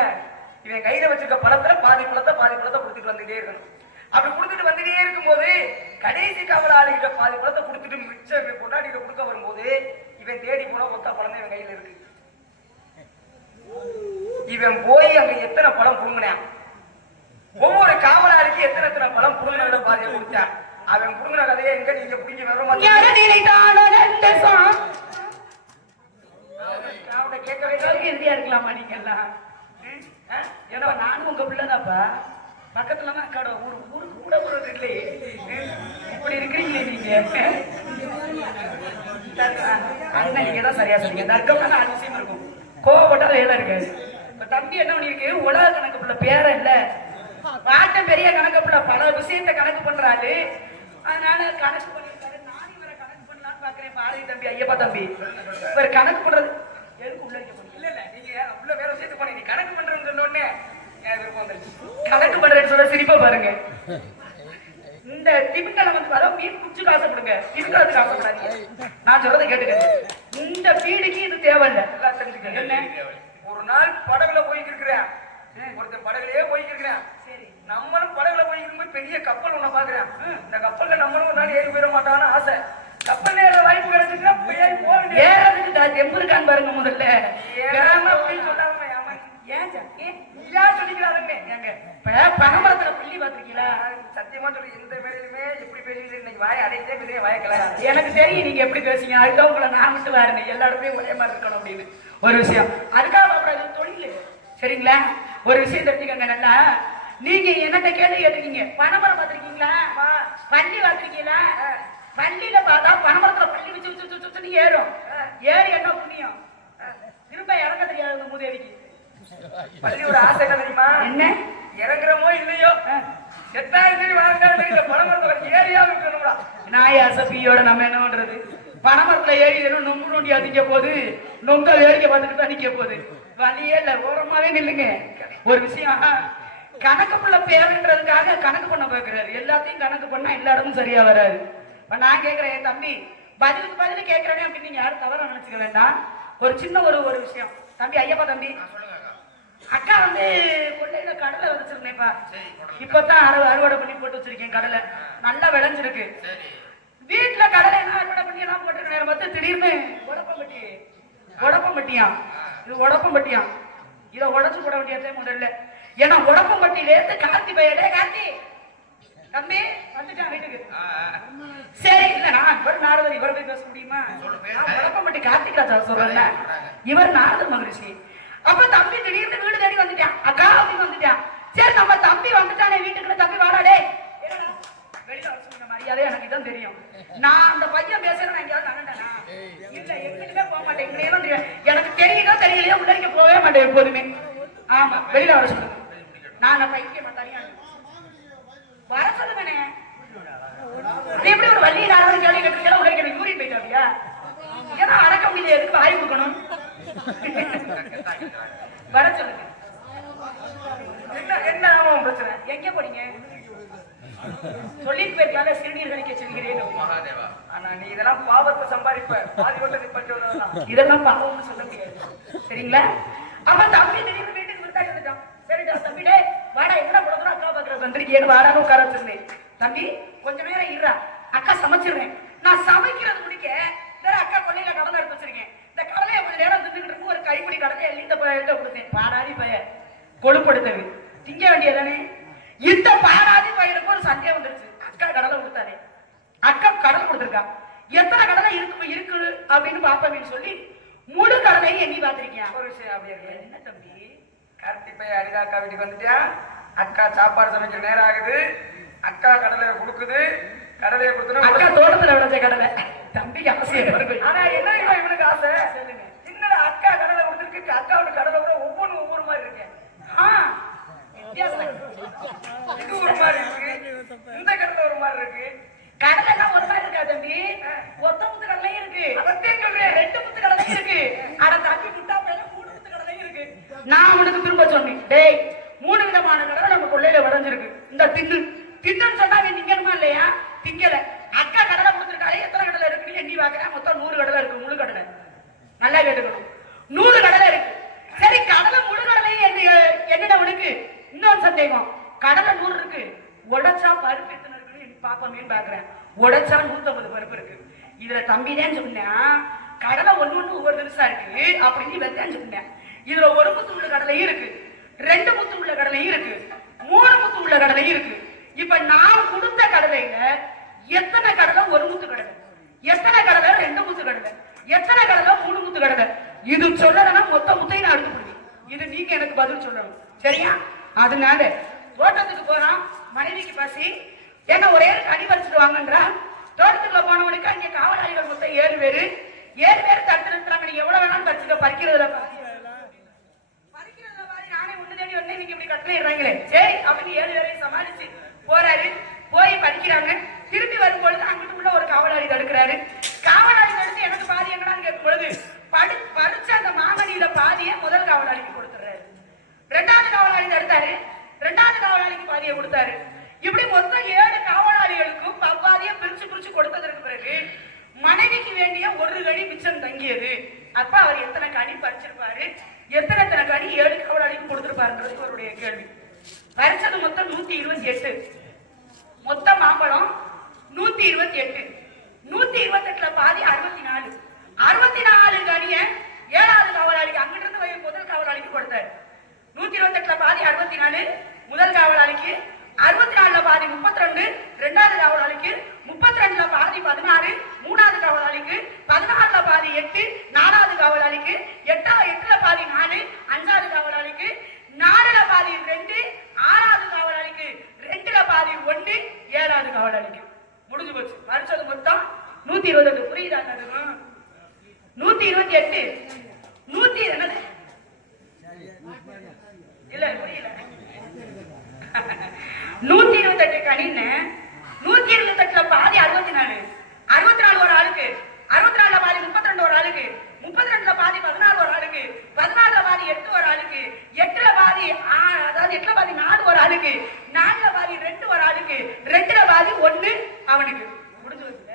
இவன் கையில வச்சிருக்க பழத்துல பாதி பழத்தை கொடுத்துட்டு வந்துட்டே இருக்கணும். அப்படி கொடுத்துட்டு வந்துட்டே இருக்கும்போது கடைசி காவலாளிகிட்ட பாதி பழத்தை கொடுத்துட்டு மிச்சம் கொண்டாடிட்டு கொடுக்க வரும்போது இவன் தேடி போன ஒத்த பழம் இவன் கையில இருக்கு. இவன் போய் அங்க எத்தனை பழம் புடுங்கினான், ஒவ்வொரு காவலாளிக்கு எத்தனை பழம் புடுங்கின பாதியை கொடுத்தான். அவன் புடுங்கின கதையை எங்க நீங்க புடிங்க வர கேட்கவே இறுதியா இருக்கலாமா நீங்க எல்லாம்? ஏன்னா நானும் உங்க பிள்ளைதாப்பா, பக்கத்துல தான் கடை ஊருக்கு கூட போறது இல்லையே, இப்படி இருக்கிறீங்களே நீங்க. அண்ணன் நீங்க தான் சரியா சொன்னீங்க, தர்க்கமான அதிசயம் இருக்கும், கோவப்பட்டாலும் ஏதா இருக்காது. இப்ப தம்பி என்ன பண்ணிருக்கு, உலக கணக்கு பிள்ளை பேர இல்ல, பாட்டம் பெரிய கணக்கு பிள்ளை, பல விஷயத்த கணக்கு பண்றாரு, அதனால கணக்கு பண்ணிருக்காரு. நான் இவரை கணக்கு பண்ணலான்னு பாக்குறேன். பாரதி தம்பி, ஐயப்பா தம்பி, இவர் கணக்கு பண்றது எதுக்கு உள்ள இல்ல நீங்க உள்ள வேற விஷயத்த பண்ணி நீ கணக்கு பண்றேன்னு சொன்ன உடனே விருப்பம் வந்துருச்சு. கணக்கு பண்றேன்னு சொல்ல சிரிப்பா பாருங்க. இந்த திமிங்கலம் வந்து வர மீன் குச்சி காசப்படுங்க, இதுக்கு ஆசைப்படாதீங்க. நான் சொல்றதை கேட்டுக்கங்க, இந்த வீடுக்கு இது தேவையில்லை. எல்லாம் தெரிஞ்சுக்கங்க. என்ன ஒரு நாள் படகுல போயிட்டு இருக்கிறேன், ஒருத்தன் படகுலயே போயிட்டு இருக்கிறேன். சரி, நம்மளும் படகுல போயிருக்கும்போது பெரிய கப்பல் ஒண்ணு பாக்குறேன். இந்த கப்பல்ல நம்மளும் ஒரு நாள் ஏறி போயிட மாட்டான்னு ஆசை. கப்பல் ஏற வாய்ப்பு கிடைச்சுன்னா ஏறதுக்கு தெம்பு இருக்கான்னு பாருங்க. முதல்ல பகமரத்துல பள்ளி பாத்திருக்கீங்களா? சத்தியமா சொல்லி எந்த மேலையுமே எப்படி பேசுவீங்க, இன்னைக்கு வாய அடையிட்டே பேசுறேன், வாய கலையாது. எனக்கு தெரியும் நீங்க எப்படி பேசுங்க, அதுதான் உங்களை நான் மட்டும் வாருங்க, எல்லா இடத்துலயும் ஒரே மாதிரி இருக்கணும் அப்படின்னு ஒரு விஷயம். அதுக்காக அப்படி தொழில் சரிங்களா? ஒரு விஷயம் தெரிஞ்சுக்கங்க நல்லா. நீங்க என்னட்ட கேள்வி கேட்டுக்கீங்க, பனைமரம் பார்த்திருக்கீங்களா, பள்ளி பார்த்திருக்கீங்களா? பள்ளியில பார்த்தா பனைமரத்துல பள்ளி வச்சு ஏறும், ஏறி என்ன புண்ணியம், திரும்ப இறங்க தெரியாது மூதேவிக்கு. பள்ளியோட ஆசை என்ன தெரியுமா? என்ன இறங்குறமோ இல்லையோ ஏரியா நாய் அசப்பியோட நம்ம என்ன பண்றது? பனைமரத்துல ஏறி நொங்கு நோண்டி அதிக்க போது, நொங்க வேடிக்கை பார்த்துட்டு தான் நிக்க போகுது. வழியே இல்ல, ஓரமாவே நில்லுங்க. ஒரு விஷயம், கணக்கு புள்ள பேருன்றதுக்காக கணக்கு பண்ண பாக்குறாரு. எல்லாத்தையும் கணக்கு பண்ணா எல்லா இடமும் சரியா வராது. நான் கேட்கிறேன், என் தம்பி பதிலுக்கு பதில் கேட்கிறேனே அப்படின்னு நீங்க யாரும் தவறா நினைச்சுக்க வேண்டாம். ஒரு சின்ன ஒரு விஷயம் தம்பி, ஐயப்பா தம்பி, அக்கா வந்து கொள்ளையில கடலை வச்சிருந்தேன்ப்பா. இப்பதான் அறுவடை பண்ணி போட்டு வச்சிருக்கேன். கடலை நல்லா விளைஞ்சிருக்கு. வீட்டுல கடலை என்ன அறுவடை பண்ணி எல்லாம் போட்டு நேரம் பார்த்து திடீர்னு உடப்பம்பட்டியான். இது உடப்பம்பட்டியான், இதை உடச்சு போட வேண்டியதே முதல்ல. ஏன்னா உடப்பம்பட்டியில இருந்து கார்த்தி பையடே கார்த்தி தம்பி வந்துட்டான் வீட்டுக்கு. சரி இல்ல, நான் இவர் நாரதர், இவர் போய் பேச முடியுமா? உடப்பம்பட்டி கார்த்திகா சொல்றேன், இவர் நாரதர் மகரிஷி. அப்ப தம்பி திடீர்னு வீடு தேடி வந்துட்டான், அக்கா அப்படின்னு வந்துட்டான். சரி நம்ம தம்பி வந்துட்டானே வீட்டுக்குள்ள, தம்பி வாடாடே வெளியில வர சொல்லுங்க. மரியாதை எனக்கு இதான் தெரியும். நான் அந்த பையன் பேசுறேன் நான் எங்கேயாவது நகண்டனா இல்ல எங்கிட்டுமே போக மாட்டேன். எங்கேயும் தெரியாது. எனக்கு தெரியுதோ தெரியலையோ உள்ளே போகவே மாட்டேன் எப்போதுமே. ஆமா வெளியில வர சொல்லுங்க. நான் பைக்கியமா தனியா வர சொல்லுங்கண்ணே. எப்படி ஒரு வள்ளி நாராயண கேள்வி கேட்டு உடைய யூரின் போயிட்டு அப்படியா? ஏன்னா அடக்க முடியல எதுக்கு வாய் கொடுக்கணும்? வர சொல்லுங்க. என்ன ஆமாம் பிரச்சனை? எங்க போறீங்க? சொல்லிட்டு போயிருக்காங்க சிறுநீர் கழிக்க சொல்கிறேன். ஆனா நீ இதெல்லாம் பாவத்தை சம்பாதிப்ப பாதி கொண்டு நிப்பட்டு இதெல்லாம் பாவம்னு சொல்ல முடியாது சரிங்களா? அப்ப தம்பி திடீர்னு வீட்டுக்கு விருந்தாடி வந்துட்டான். சரிடா தம்பிடே வாடா என்ன கொடுக்குறோம் அக்கா பாக்குறது வந்திருக்கேன்னு வாடான்னு உட்கார வச்சிருந்தேன். தம்பி கொஞ்ச நேரம் இருறா அக்கா சமைச்சிருவேன். நான் சமைக்கிறது முடிக்க வேற அக்கா கொள்ளையில கடலை எடுத்து வச்சிருக்கேன். இந்த கடலையை கொஞ்ச நேரம் தின்னுட்டு இருக்கு. ஒரு கைப்பிடி கடலை எள்ளி இந்த பையன் கொடுத்தேன். பாடாதி பையன் கொழுப்படுத்தது திங்க வேண்டியதானே. இந்த பாடாதி பையனுக்கு ஒரு சந்தேகம் வந்துருச்சு. அக்கா கடலை கொடுத்தாரு. அக்கா கடலை கொடுத்துருக்கா. எத்தனை கடலை இருக்கு அப்படின்னு பாப்பேன்னு சொல்லி முழு கடலையும் எண்ணி பார்த்திருக்கேன். ஒரு விஷயம் அப்படியே என்ன தம்பி கார்த்தி பையன் அரிதா அக்கா வீட்டுக்கு வந்துட்டியா? அக்கா சாப்பாடு சமைக்கிற நேரம் ஆகுது. அக்கா கடலையை கொடுக்குது. கடலையை கொடுத்தோம். அக்கா தோட்டத்துல விளைஞ்ச கடலை தம்பிக்கு அவசியம் இருக்கு. ஆனா என்ன இவனுக்கு ஆசை சொல்லுங்க. சின்ன அக்கா கடலை கொடுத்துருக்கு. அக்காவோட கடலை கூட ஒவ்வொன்றும் ஒவ்வொரு மாதிரி இருக்கேன். இது ஒரு மாதிரி இருக்கு. இந்த கடலை ஒரு மாதிரி இருக்கு. கடலை எல்லாம் ஒரு மாதிரி இருக்கா தம்பி? ஒத்த முத்து கடலையும் இருக்கு. அதையும் சொல்றேன். 2 முத்து கடலையும் இருக்கு. அட தம்பி முட்டா பையன் 3 முத்து கடலையும் இருக்கு. நான் உனக்கு திரும்ப சொன்னேன். டேய் 3 விதமான கடலை நம்ம கொள்ளையில விளைஞ்சிருக்கு. இந்த தின்னு சொன்னா நீ திங்கணுமா இல்லையா? திங்கல. அக்கா கடலை கொடுத்துருக்காளே எத்தனை கடலை இருக்குன்னு எண்ணி பாக்குறேன். மொத்தம் 100 கடலை இருக்கு. முழு கடலை நல்லா கேட்டுக்கணும். 100 கடலை இருக்கு. சரி கடலை முழு கடலையும் என்னடா உனக்கு இன்னொரு சந்தேகம். கடலை 100 இருக்கு. உடைச்சா பருப்பு எத்தனை இருக்குன்னு பாப்பமேன்னு பாக்குறேன். உடைச்சா 150 பருப்பு இருக்கு. இதுல தம்பிதான் சொன்னேன் கடலை ஒண்ணு ஒவ்வொரு தினசா இருக்கு அப்படின்னு வெத்தேன்னு சொன்னேன். இதுல 1 முத்து உள்ள கடலையும் இருக்கு. 2 முத்து உள்ள கடலையும் இருக்கு. 3 முத்து உள்ள கடலையும் இருக்கு. இப்ப நான் கொடுத்த கடலையில எத்தனை கடலை 1 முத்து கடலை, எத்தனை கடலை 2 முத்து கடலை, எத்தனை கடலை 3 முத்து கடலை? இது சொல்லணும்னா மொத்த முத்தையும் நான் எடுத்து போடுவேன். இது நீங்க எனக்கு பதில் சொல்லணும் சரியா? அதனால தோட்டத்துக்கு போறான். மனைவிக்கு பசி என்ன ஒரே அடி பறிச்சுட்டு வாங்கன்றா. தோட்டத்துக்குள்ள போனவனுக்கு அங்க காவலாளிகள் மொத்தம் 7 பேரு தடுத்து நிறுத்துறாங்க. நீங்க எவ்வளவு வேணாலும் பறிச்சுக்க. பறிக்கிறதுல பாதி நானே ஒண்ணு தேடி ஒண்ணே நீங்க இப்படி கட்டளையிடுறாங்களே சரி அப்படின்னு 7 பேரையும் சமாளிச்சு போறாரு. போய் பறிக்கிறாங்க. திரும்பி வரும்பொழுது அங்கிட்டு உள்ள ஒரு காவலாளி தடுக்கிறாரு. காவலாளி தடுத்து எனக்கு பாதி எங்கடான்னு கேட்கும் பொழுது பறிச்ச அந்த மாங்கனியில பாதியை முதல் காவலாளிக்கு கொடுத்துறாரு. 2வது காவலாளி தடுத்தாரு. 2வது காவலாளிக்கு பாதியை கொடுத்தாரு. இப்படி மொத்தம் 7 காவலாளிகளுக்கும் பாதியை பிரிச்சு கொடுத்ததற்கு பிறகு மனைவிக்கு வேண்டிய 1 கனி மிச்சம் தங்கியது. அப்ப அவர் எத்தனை கனி பறிச்சிருப்பாரு, எத்தனை கனி 7 காவலாளிக்கும் கொடுத்திருப்பாருன்றது அவருடைய கேள்வி. பறிச்சது மொத்தம் 128. மொத்த மாம்பழம் 128. 128ல பாதி 64. 64 கனிய 7வது காவலாளிக்கு அங்கிட்டு இருந்து முதல் காவலாளிக்கு கொடுத்தாரு. 128ல பாதி 64 முதல் காவலாளிக்கு, 64ல பாதி 32 2வது காவலாளிக்கு, 32ல பாதி 16 3வது காவலாளிக்கு, 16ல பாதி 8 4வது காவலாளிக்கு, 8ல பாதி 4 5வது காவலாளிக்கு, 4ல பாதி 2 6வது காவலாளிக்கு, 2ல பாதி 1 7வது காவலாளிக்கு. முடிஞ்சு போச்சு. பறிச்சது மொத்தம் 128. புரியுதா? 128 100 என்னது இல்ல புரியல. 128 கனின்னு 128ல பாதி 64. 64 ஒரு ஆளுக்கு, 64ல பாதி 32 ஒரு ஆளுக்கு, 32ல பாதி 16 ஒரு ஆளுக்கு, 16ல பாதி 8 ஒரு ஆளுக்கு, 8ல பாதி அதாவது 8ல பாதி 4 ஒரு ஆளுக்கு, 4ல பாதி 2 ஒரு ஆளுக்கு, 2ல பாதி 1 அவனுக்கு. முடிஞ்சு வச்சுல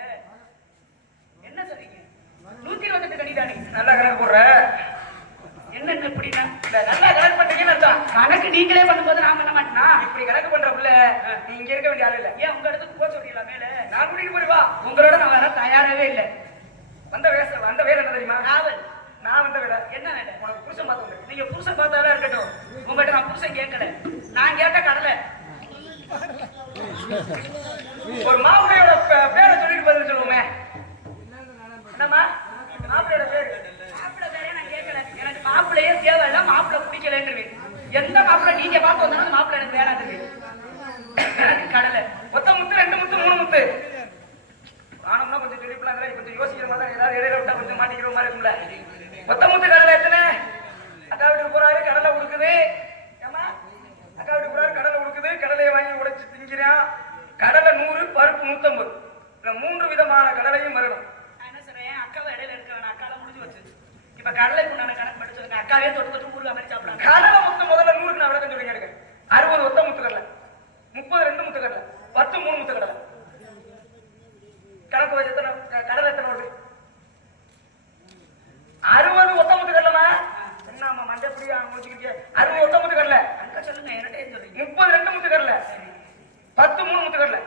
என்ன சொல்றீங்க? 128 கனி தானே. நல்லா கணக்கு போடுற. என்ன இப்படின்னா நல்லா கணக்கு பண்றீங்கன்னு அர்த்தம். கணக்கு நீங்களே பண்ணும்போது நான் பண்ண மாட்டேனா? இப்படி கணக்கு பண்ற புள்ள நீ இங்க இருக்க வேண்டிய ஆள் இல்ல. ஏன் உங்க இடத்துக்கு போக சொல்றீங்களா? மேல நான் கூட்டிட்டு போய் வா. உங்களோட நான் வர தயாராகவே இல்லை. வந்த வேலை என்ன தெரியுமா? காவல். நான் வந்த வேலை என்ன வேலை? உனக்கு புருஷன் பார்த்தோம். நீங்க புருஷன் பார்த்தாலே இருக்கட்டும். உங்கள்கிட்ட நான் புருஷன் கேட்கல. நான் கேட்ட கடலை ஒரு மாப்பிள்ளையோட பேரை சொல்லிட்டு பதில் சொல்லுவோமே. என்னம்மா மாப்பிள்ளையோட பேரு? மாப்பிள்ளை பேரே நான் கேட்கல. எனக்கு மாப்பிள்ளையே தேவையில்ல. மாப்பிள்ளை பிடிக்கலன்னு எந்த மாப்பிள்ளை நீங்க பார்த்து வந்தாலும் மாப்பிள்ளை எனக்கு வேணாது. எனக்கு கடலை மொத்தம் முத்து 2 முத்து 3 முத்து சௌகரியமா தான் ஏதாவது இடையில விட்டா கொஞ்சம் மாட்டிக்கிற மாதிரி இருக்கும்ல. ஒத்தமுத்து கடலை எத்தனை? அக்கா வீட்டுக்கு போறாரு, கடலை கொடுக்குது. ஏமா அக்கா வீட்டுக்கு போறாரு, கடலை கொடுக்குது. கடலையை வாங்கி உடைச்சு திங்கிறான். கடலை 100, பருப்பு 150. இந்த 3 விதமான கடலையும் வரணும். நான் என்ன சொல்றேன், அக்காவை இடையில இருக்க வேணாம், அக்காலாம் முடிஞ்சு வச்சு. இப்ப கடலைக்கு உண்டான கணக்கு மட்டும் சொல்லுங்க. அக்காவே தொட்டு தொட்டு ஊருக்கு மாதிரி சாப்பிடுறாங்க. கடலை முத்து முதல்ல 100க்கு நான் விளக்கம் சொல்லிங்க எனக்கு. 60 ஒத்த முத்து கடலை, 30 2 முத்து கடலை, 10 3 முத்து கடலை. கணக்கு வச்சு எத்தனை கடலை எத்தனை வருது? 60 ஒத்த முத்து கடலைமா? என்னம்மா மண்டை புரியா முடிச்சுக்கிட்டே? 60 ஒத்த முத்து கடலை. அக்கா சொல்லுங்க, என்னட்டே சொல்றீங்க. 30 2 முத்து கடலை, 10 3 முத்து கடலை.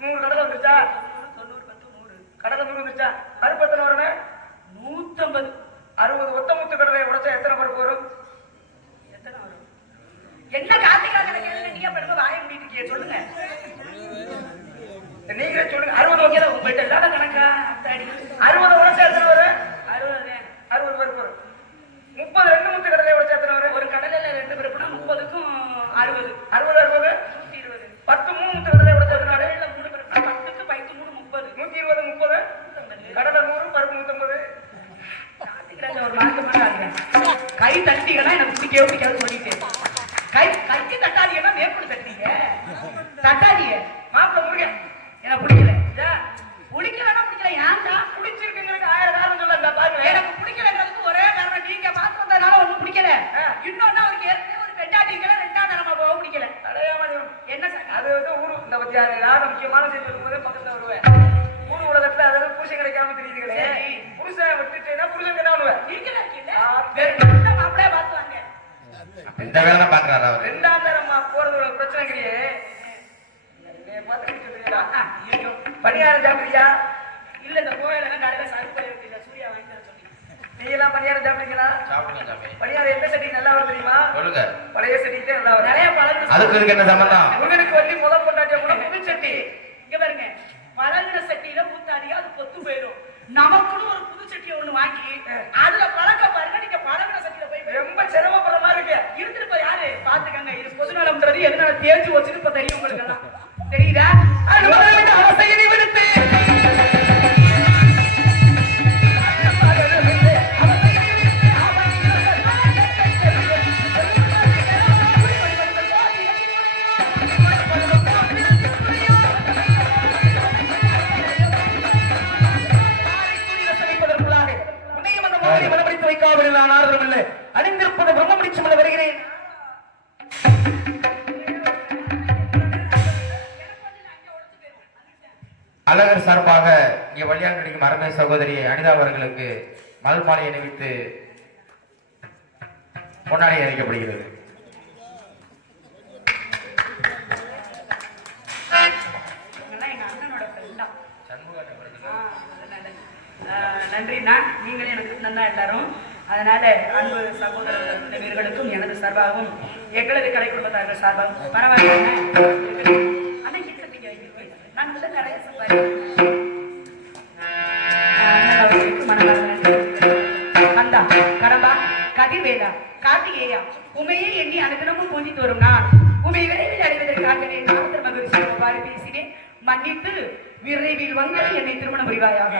100 கடலை வந்துருச்சா? 90 10 100 கடலை 100 வந்துருச்சா? பருப்பு எத்தனை வரணும்? 150. 60 ஒத்த முத்து கடலை உடைச்சா எத்தனை பருப்பு வரும்? எத்தனை வரும்? என்ன கார்த்திகா கணக்கு நீங்க படுக்க வாய முடிட்டு இருக்கீங்க, சொல்லுங்க. நீங்களே சொல்லுங்க. 60 நீங்க உங்கள்ட்ட இல்லாத கணக்கா? அத்தாடி 60 உடைச்சா எத்தனை வரும்? 60. 60 பருப்பு வரும். 30 2 முத்து கடலை உடைச்சா எத்தனை வரும்? ஒரு கடலையில 2 பருப்புனா 30க்கும் 60. 60 60 120. 10 3 முத்து கடலை உடைச்சா எத்தனை வரும்? கடலையில 3 பருப்பு 10க்கு 3 30. 120 30. கடலை 100, பருப்பு 150. கார்த்திகராஜா ஒரு மார்க்கமான ஆளுங்க. கை தட்டிங்கன்னா எனக்கு பிடிக்கவே பிடிக்காது சொல்லிட்டேன். கைக்கு தட்டாதீங்கன்னா மேற்கொண்டு தட்டீங்க. தட்டாதீங்க. மாப்பிள்ள முருகன் எனக்கு பிடிக்கல. ஏன்? பிடிக்கலன்னா பிடிக்கல. ஏன்டா? பிடிச்சிருக்குங்களுக்கு 1000 காரணம் சொல்ல இந்த பாருங்க. எனக்கு பிடிக்கலங்கிறதுக்கு ஒரே காரணம் நீங்க பார்த்து வந்ததுனால ஒண்ணும் பிடிக்கல. இன்னொன்னு அவருக்கு ஏற்கனவே ஒரு பெண்டாட்டி இருக்கல, 2ஆம் தரமா போக பிடிக்கல. அடையாம என்ன சார்? அது வந்து ஊரு இந்த பத்தி யாரும் முக்கியமான செய்தி இருக்கும்போதே பக்கத்துல வருவேன். ஊரு உலகத்துல அதாவது புருஷன் கிடைக்காம தெரியுதுங்களே. சரி. புருஷன் விட்டுட்டேன்னா புருஷன் என்ன பண்ணுவேன்? நீங்களே இருக்கீல்ல? வேற நல்ல மாப்பிள்ளையா பார்த்து வாங்க. இந்த வேலை தான் பாக்குறாரு அவர். 2ஆம் தரமா போறது ஒரு பிரச்சனைங்கிறியே. பார்த்துக்கிட்டு சொல்றீங்களா? ஐயோ. பணியாரம் சாப்பிடுறியா? இல்ல இந்த கோயில காலையில சருப்பு இருக்குல்ல, சூர்யா வாங்கி தர சொல்லி. நீங்க எல்லாம் பணியாரம் சாப்பிடுறீங்களா? சாப்பிடுங்க சாமி. பணியாரம் எந்த சட்டி நல்லா வரும் தெரியுமா? சொல்லுங்க. பழைய சட்டிக்கு நல்லா வரும். நிறைய பழகு அதுக்கு இதுக்கு என்ன சம்பந்தம்? முருகனுக்கு வந்து முதல் பொண்டாட்டிய கூட புது சட்டி. இங்க பாருங்க, பழகுன சட்டியில ஊத்தாடியா அது பொத்து போயிடும். நமக்குன்னு ஒரு புது சட்டியை ஒண்ணு வாங்கி அதுல பழக்க பாருங்க. நீங்க பழகுன சட்டியில போய் ரொம்ப சிரமப்படுற மாதிரி இருக்கு. இருந்துட்டு போய் யாரு பாத்துக்கங்க. இது பொதுநலம்ன்றது எதனால தேர்ச்சி வச்சுன்னு இப்ப தெரியும் உங்களுக்கு எல்லாம். தெரியுதா? அவசையை விடுத்து வைக்காவில்லை நான் ஆறுதல் அணிந்திருப்பது பிரம்ம முடிச்சுமல்ல வருகிறேன். அழகர் சார்பாக இங்கே வழியாக கிடைக்கும் அருமை சகோதரி அனிதா அவர்களுக்கு மல் மாலை அணிவித்து கொண்டாடி அளிக்கப்படுகிறது. நன்றிண்ணா, நீங்களே எனக்கு நன்னா எல்லாரும். அதனால அன்பு சகோதரர்களுக்கும் எனது சார்பாகவும் எங்களது கலை குடும்பத்தார்கள் சார்பாகவும் பரவாயில்ல. நான் நல்ல நிறைய சம்பாதி அந்த கடம்பா கதிர்வேலா கார்த்திகேயா உமையை எண்ணி அனுதினமும் பூஜித்து வரும் நான் உமை விரைவில் அடைவதற்காகவே நாமத்தில் மகிழ்ச்சி பாடி பேசினேன். மன்னித்து விரைவில் வந்து என்னை திருமணம் புரிவாயாக.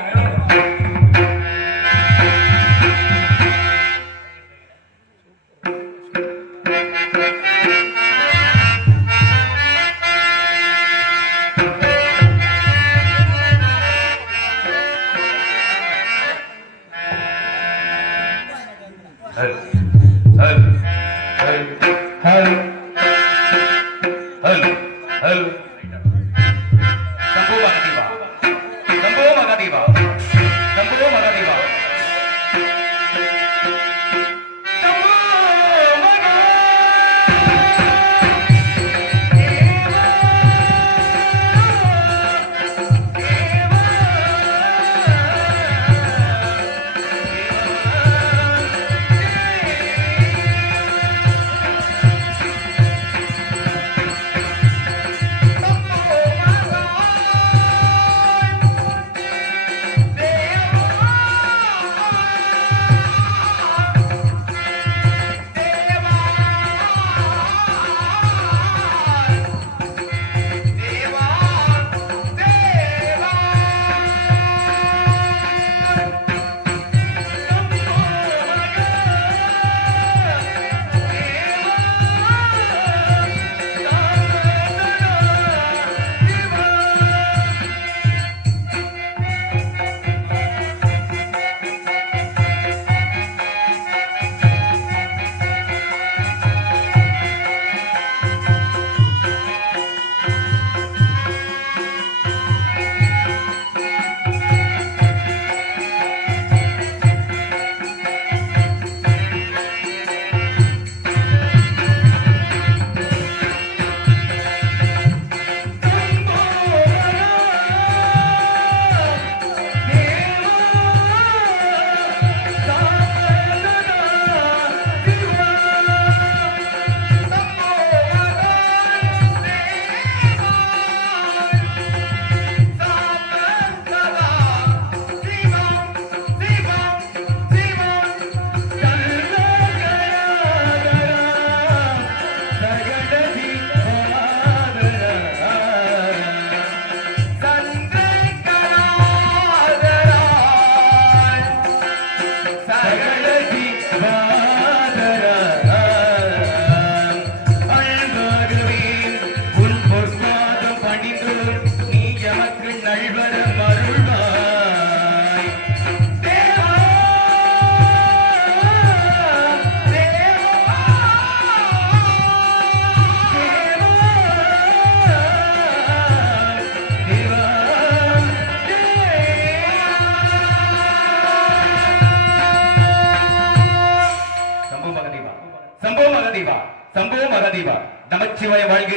நமச்சிவாய வாழ்க.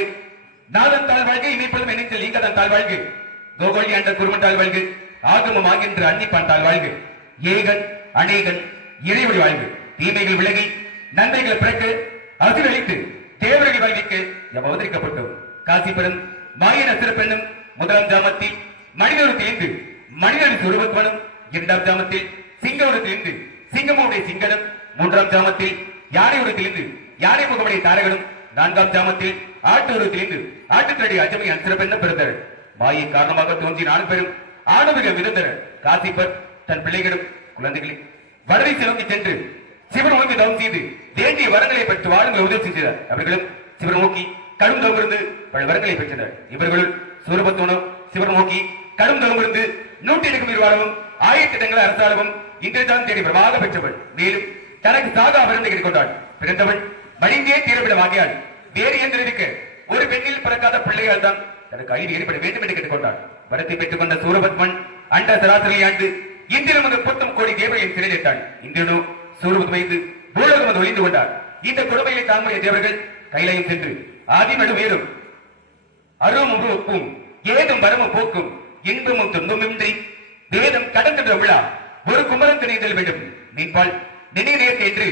நாதன் தாழ் வாழ்க. இணைப்பதும் இணைத்தல் ஈங்கதன் தாழ் வாழ்க. கோகொழி அண்ட குருமன் தாழ் வாழ்க. ஆகமம் ஆகின்ற அன்னிப்பான் தாழ் வாழ்க. ஏகன் அநேகன் இறைவழி வாழ்க. தீமைகள் விலகி நன்மைகள் பிறக்க அசுரளித்து தேவர்கள் வாழ்விக்க எம் அவதரிக்கப்பட்டோம். காசி பெறும் மாயன சிறப்பெண்ணும் முதலாம் ஜாமத்தில் மனிதோடு தேர்ந்து மனிதனின் சுரூபத்வனும், இரண்டாம் ஜாமத்தில் சிங்கோடு தேர்ந்து சிங்கமுடைய சிங்கனும், மூன்றாம் ஜாமத்தில் யானையோடு தேர்ந்து யானை முகமுடைய தாரகனும், நான்காம் ஜாமத்தில் ஆட்டோடு தேர்ந்து ஆட்டுக்கடி அஜமை அன்சிறப்பெண்ணும் பிறந்தனர். மாயை காரணமாக தோன்றி நான்கு பேரும் ஆணவர்கள் விருந்தனர். காசிப்பர் தன் பிள்ளைகளும் குழந்தைகளின் வடலை சிறங்கி சென்று சிவன் நோக்கி தவம் செய்து வேண்டிய வரங்களை பெற்று வாழுங்கள் உதவி செய்தனர். அவர்களும் சிவன் நோக்கி கடும் தவம் இருந்து பல வரங்களை பெற்றனர். இவர்களுள் சூரபத்மனும் சிவன் நோக்கி கடும் தவம் இருந்து 120 வாழவும் 1000 இடங்களை அரசாளவும் இன்றுதான் தேடி பிரமாக பெற்றவள். மேலும் தனக்கு சாகா விருந்தை கொண்டாள். பிறந்தவள் மடிந்தே தீரவிடம் ஆகியாள். வேறு எந்திருக்க ஒரு பெண்ணில் பிறக்காத பிள்ளையால் தான் தனக்கு அழிவு ஏற்பட வேண்டும் என்று கேட்டுக்கொண்டாள். வரத்தை பெற்றுக் கொண்ட சூரபத்மன் அண்ட சராசரியை ஆண்டு இந்திரன் வந்து புத்தம் கோடி தேவரையும் சிறையிட்டாள். இந்திரனோ சூரபத் வைத்து பூலோகம் வந்து ஒளிந்து கொண்டார். இந்த கொடுமையை தாங்கிய தேவர்கள் கையிலையும் சென்று ஆதிமடு வேறும் அருவும் ஒப்பும் ஏதும் வரமும் போக்கும் இன்பமும் துன்பமின்றி வேதம் கடந்த விழா ஒரு குமரன் திணைதல் வேண்டும். நீப்பால் நினைவு நேர்த்து என்று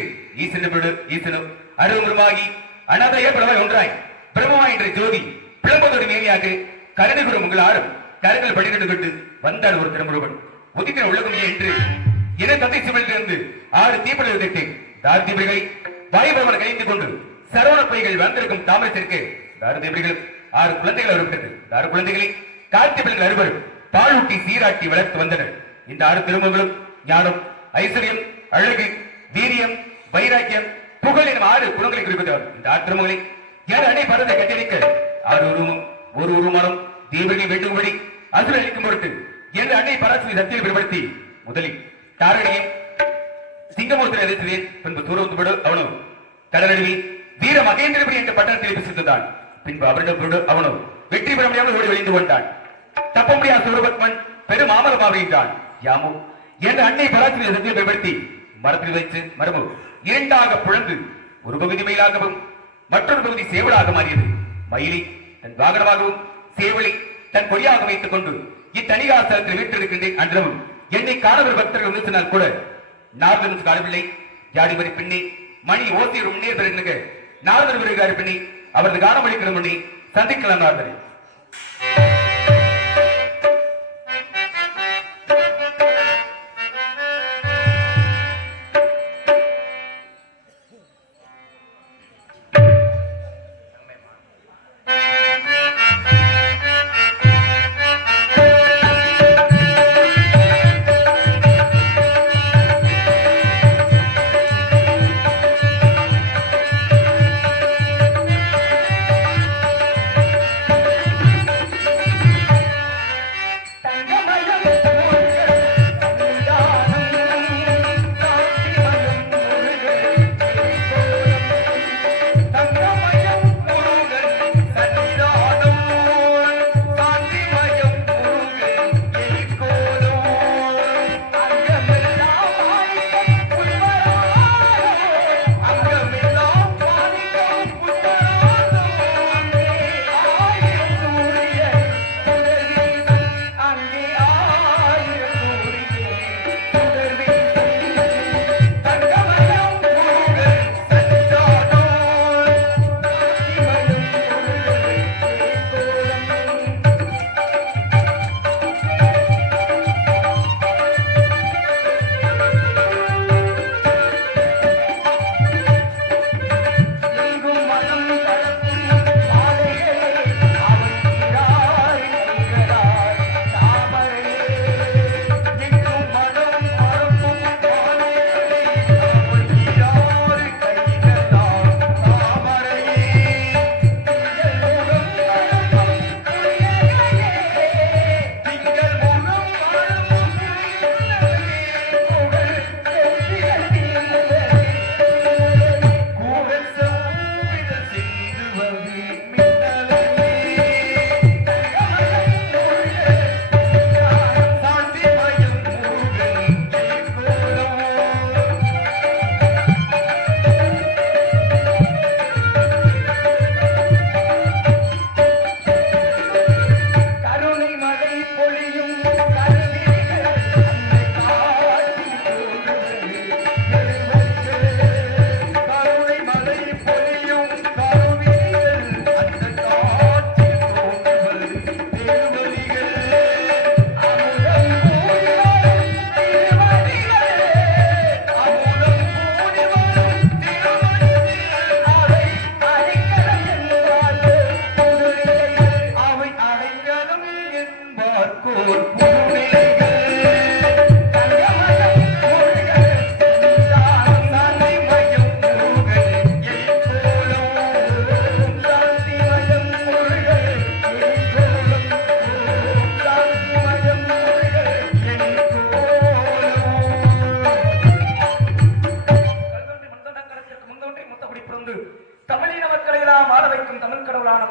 ஈசனும் அருவமுருமாகி அனாதைய பிரமாய் ஒன்றாய் பிரம்மா என்ற ஜோதி பிளம்பதோடு மேனியாக கருணைகுரு உங்களாரும் கருங்கள் படிநின்று கொண்டு வந்தார் ஒரு திருமுருகன். உதித்தின உலகம் என்று என தந்தை சிவனிலிருந்து 6 தீப்படை உதித்து தார்தீபர்களை வாயுபவனை கைந்து கொண்டு சரவண பைகள் வந்திருக்கும் தாமரத்திற்கு தார்தீபர்களும் 6 குழந்தைகள் வருகிறது. 6 குழந்தைகளை கார்த்திபர்கள் அறுவரும் பாலூட்டி சீராட்டி வளர்த்து வந்தனர். இந்த 6 திருமுகங்களும் ஞானம், ஐஸ்வர்யம், அழகு, வீரியம், வைராக்கியம், புகழ் எனும் 6 குணங்களை குறிப்பிட்டவர். இந்த 6 திருமுகங்களை யார் அணை பரதை கட்டியடிக்க 6 உருவமும் ஒரு உருவமானம் தீபர்களை வேண்டும்படி அசுர அளிக்கும் பொருட்டு என்ற அன்னை பராசரி சக்தியை பயன்படுத்தி முதலில் தாரணியும் சிங்கமூர்த்தி எதிர்த்துவேன். பின்பு சூரபத்மனோடு அவனோ கடலருவி வீர மகேந்திரபுரி என்ற பட்டணத்தில் பிரசித்தான். பின்பு அவரிடம் அவனோ வெற்றி பெற முடியாமல் ஓடி ஒளிந்து கொண்டான். தப்ப முடியாத சூரபத்மன் பெரும் ஆமலமாகின்றான். யாமோ என்ற அன்னை பராசரி சக்தியை பயன்படுத்தி மரத்தில் வைத்து மரமோ இரண்டாக பிளந்து ஒரு பகுதி மயிலாகவும் மற்றொரு பகுதி சேவலாக மாறியது. மயிலை தன் வாகனமாகவும் சேவலை தன் கொடியாக வைத்துக் கொண்டு இத்தனிகாசலத்தில் வீட்டிருக்கின்றேன். அன்றவும் என்னை காணவர் பக்தர்கள் வந்து சொன்னால் கூட நாரதன் காணவில்லை. ஜாடிமரி பெண்ணை மணி ஓசியர் முன்னேற பிறகு நாரதர் வருகிறார் பெண்ணை அவரது காணமளிக்கிற முன்னே சந்திக்கலாம் நாரதரை.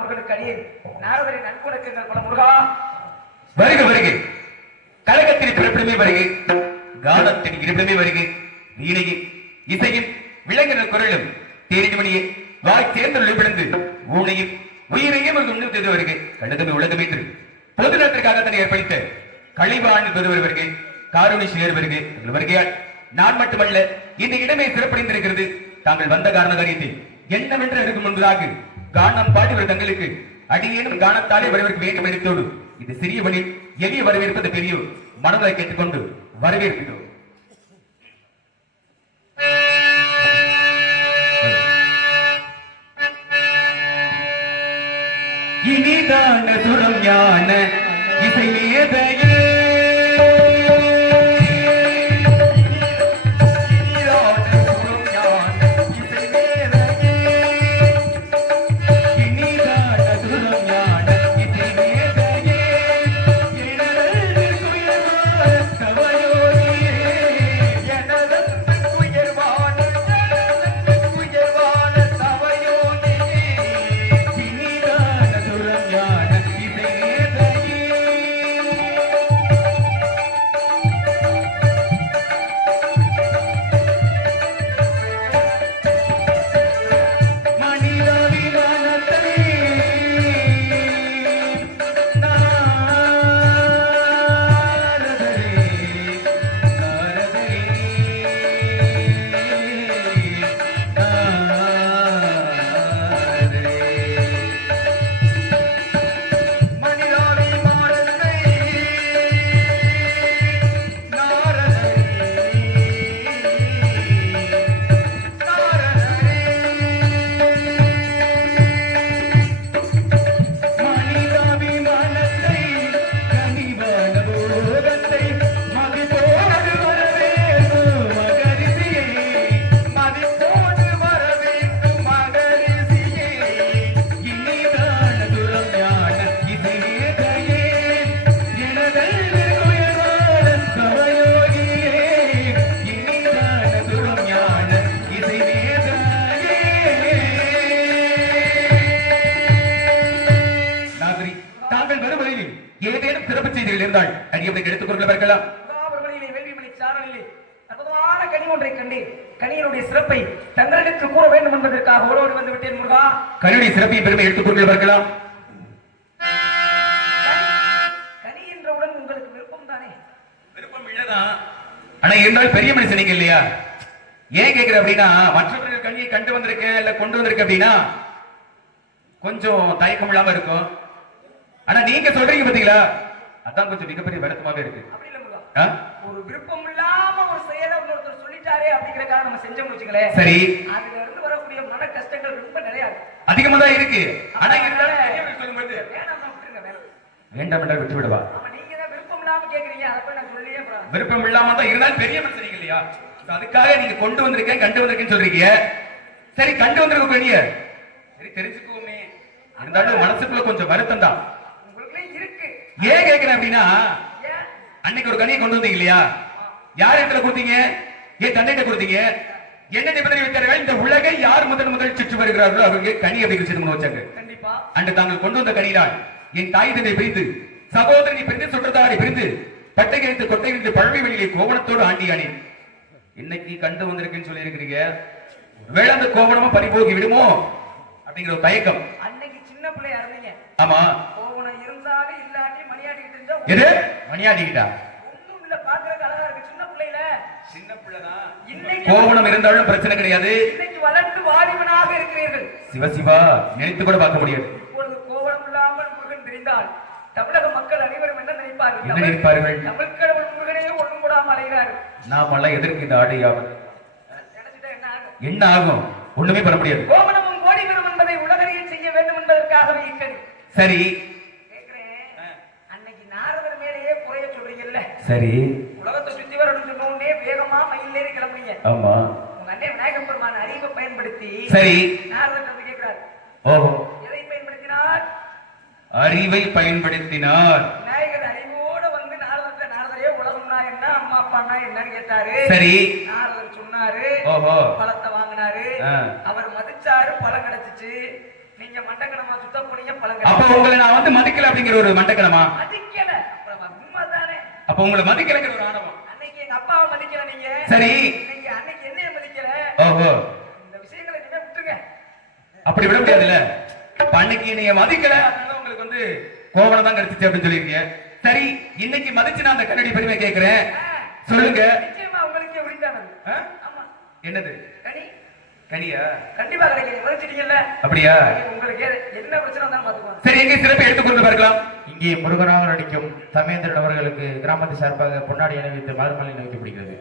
முருகனுக்கு அடியேன் நாரதரை நன்கொணக்கங்கள் பல முருகா. வருக வருக. கழகத்தின் பிறப்பிடமே வருக, கானத்தின் இருப்பிடமே வருக. வீணையும் இசையும் விலங்கின குரலும் தேரிமணியே வாய் தேர்ந்தொழி விழுந்து ஊனையும் உயிரையும் உண்ணுவது வருக. கழகமே உலகம் என்று பொது நலத்திற்காக தன்னை ஏற்படுத்த கழிவாண் பெறுவர் வருக, காரூணி சிலர் வருக. உங்கள் வருகையால் நான் மட்டுமல்ல இந்த இடமே சிறப்படைந்திருக்கிறது. தாங்கள் வந்த காரண காரியத்தை என்னவென்று இருக்கும் முன்பதாக கானம் பாடி வரும் தங்களுக்கு அடியேனும் கானத்தாலே வரவேற்க வேண்டும் எடுத்தோடு இது சிறிய வழி எளிய வரவேற்பது பெரியோர் மனதை கேட்டுக்கொண்டு வரவேற்கிறோம். இனிதான சுரம் ஞான இசை மேதையே ஏதேனும் சிறப்பு செய்திகள் இருந்தால் அடியவனை எடுத்துக் கொள்ள பார்க்கலாம். அற்புதமான கனி ஒன்றை கண்டேன். கனியினுடைய சிறப்பை தங்களிடத்தில் கூற வேண்டும் என்பதற்காக ஓடோடி வந்து விட்டேன் முருகா. கனியுடைய சிறப்பை பெருமை எடுத்துக் கொள்ள பார்க்கலாம். கனி என்றவுடன் உங்களுக்கு விருப்பம் தானே? விருப்பம் இல்லதான், ஆனா இருந்தாலும் பெரிய மனுஷன் இல்லையா? ஏன் கேட்கிற அப்படின்னா மற்றவர்கள் கனியை கண்டு வந்திருக்கேன் இல்ல கொண்டு வந்திருக்கேன் அப்படின்னா கொஞ்சம் தயக்கம் இல்லாம இருக்கும். ஆனா நீங்க சொல்றீங்க பாத்தீங்களா, அதான் கொஞ்சம் மிகப்பெரிய வருத்தமாவே இருக்கு. அப்படி இல்ல முருகா, ஒரு விருப்பம் இல்லாம ஒரு செயலை ஒருத்தர் சொல்லிட்டாரே அப்படிங்கறதுக்காக நம்ம செஞ்சோம்னு வச்சுங்களேன், சரி, அதுல இருந்து வரக்கூடிய மன கஷ்டங்கள் ரொம்ப நிறைய அதிகமா தான் இருக்கு. ஆனா இருந்தாலும் சொல்லும்போது வேண்டாம் என்றால் விட்டு விடுவா. நீங்க தான் விருப்பம் இல்லாம கேக்குறீங்க, அதை நான் சொல்லியே கூடாது. விருப்பம் இல்லாம தான் இருந்தாலும் பெரிய மனுஷன் இல்லையா? அதுக்காக நீங்க கொண்டு வந்திருக்கேன் கண்டு வந்திருக்கேன்னு சொல்றீங்க. சரி, கண்டு வந்திருக்க பெரிய சரி தெரிஞ்சுக்குவோமே, இருந்தாலும் மனசுக்குள்ள கொஞ்சம் வருத்தம் தான் இருக்கு. ஏன் கேட்கிறேன் அப்படின்னா, அன்னைக்கு ஒரு கனியை கொண்டு வந்தீங்க இல்லையா? யார் இடத்துல கொடுத்தீங்க? ஏன் தண்டையிட்ட கொடுத்தீங்க? என்ன நிபந்தனை வைத்தார்கள்? இந்த உலகை யார் முதல் சுற்றி வருகிறார்களோ அவங்க கனி அப்படி வச்சாங்க. கண்டிப்பா அன்று தாங்கள் கொண்டு வந்த கனியால் என் தாய் தந்தை பிரிந்து, சகோதரனை பிரிந்து, சுற்றத்தாரை பிரிந்து, பட்டை கழித்து கொட்டை கழித்து பழமை வெளியே கோவணத்தோடு ஆண்டியானே. இன்னைக்கு கண்டு வந்திருக்குன்னு சொல்லி இருக்கிறீங்க, வேளை அந்த கோவணமா பறிபோகி விடுமோ அப்படிங்கிற ஒரு தயக்கம். அன்னைக்கு சின்ன பிள்ளையா இருந்தீங்க. ஆமா, கோவணம் இருந்தாலும் இல்லாட்டி மணியாடிட்டு இருந்தா எது மணியாடிக்கிட்டா ஒண்ணும் இல்ல, பாக்குறதுக்கு அழகா இருக்கு. சின்ன பிள்ளைல சின்ன பிள்ளைதான். இன்னைக்கு கோவணம் இருந்தாலும் பிரச்சனை கிடையாது. இன்னைக்கு வளர்ந்து வாலிபனாக இருக்கிறீர்கள். சிவசிவா, நினைத்து கூட பார்க்க முடியாது. இப்பொழுது கோவணம் இல்லாமல் முருகன் தெரிந்தால் தமிழக மக்கள் அனைவரும் என்ன நினைப்பார்கள்? என்ன நினைப்பார்கள்? தமிழ் கடவுள் முருகனே ஒண்ணும் கூடாம அலைகிறார். நாமெல்லாம் எதற்கு இந்த ஆடையாவது? என்ன ஆகும்? ஒண்ணுமே பண்ண முடியாது. கோவணமும் கோடி வரும் என்பதை உலகறியல் செய்ய வேண்டும் என்பதற்காகவே இக்கணி. சரி, அன்னைக்கு நாரதர் மேலேயே குறைய சொல்றீங்கல்ல? சரி, உலகத்தை சுத்தி வரணும்னு சொன்னோடனே வேகமா மயில் ஏறி கிளம்புறீங்க. ஆமா, உங்க அண்ணன் விநாயகப் பெருமான் அறிவை பயன்படுத்தி சரி நாரதர் கேட்கிறார். ஓஹோ, எதை பயன்படுத்தினார்? அறிவை பயன்படுத்தினார். விநாயகர் அறிவோட வந்து நாரதரையே உலகம்னா என்ன, அம்மா அப்பான்னா என்னன்னு கேட்டாரு. சரி, நாரதர் சொன்னாரு. ஓஹோ, பழத்தை வாங்கினாரு, அவர் மதிச்சாரு, பழம் கிடைச்சிச்சு. நீங்க நீங்க மண்டக்கணமா சுத்த போனீங்க பழங்க. அப்ப உங்களை நான் வந்து மதிக்கல அப்படிங்கிற ஒரு மண்டக்கணமா? மதிக்கல. அப்புறம் உண்மைதானே. அப்ப உங்களை மதிக்கலங்கிற ஒரு ஆணவம். அன்னைக்கு எங்க அப்பாவை மதிக்கல நீங்க. சரி. நீங்க அன்னைக்கு என்னைய மதிக்கல. ஓஹோ. இந்த விஷயங்களை நீங்க விட்டுருங்க. அப்படி விட முடியாதுல்ல. அன்னைக்கு நீங்க மதிக்கல, அதனால உங்களுக்கு வந்து கோவணம் தான் கிடைச்சிச்சு அப்படின்னு சொல்லிருக்கீங்க. சரி, இன்னைக்கு மதிச்சு நான் அந்த கண்ணாடி பெருமை கேட்கிறேன். சொல்லுங்க. நிச்சயமா உங்களுக்கு உரித்தானது. ஆமா. என்னது? கனி. கனியா? கண்டிப்பா கிடைக்கும். மதிச்சிட்டீங்கல்ல? அப்படியா? உங்களுக்கு என்ன பிரச்சனை வந்தாலும் பாத்துக்குவாங்க. சரி, எங்க சிறப்பை எடுத்துக்கொண்டு பார்க்கலாம். இங்கே முருகனாக நடிக்கும் சமேந்திரன் அவர்களுக்கு கிராமத்து சார்பாக பொன்னாடி அணிவித்து மலர்மலை வைக்கப்படுகிறது.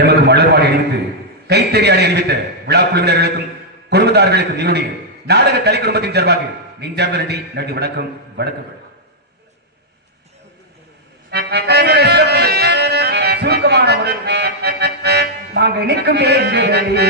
எமக்கு மலர்மாலை அணிவித்து கைத்தறி அணிவித்த விழா குழுவினர்களுக்கும் குடும்பத்தார்களுக்கும் நீருடைய நாடக கலை குடும்பத்தின் சார்பாக நெஞ்சார்ந்த நன்றி. நன்றி. வணக்கம். வணக்கம். சுருக்கமான நாங்க நிற்கும் வேண்டுகளே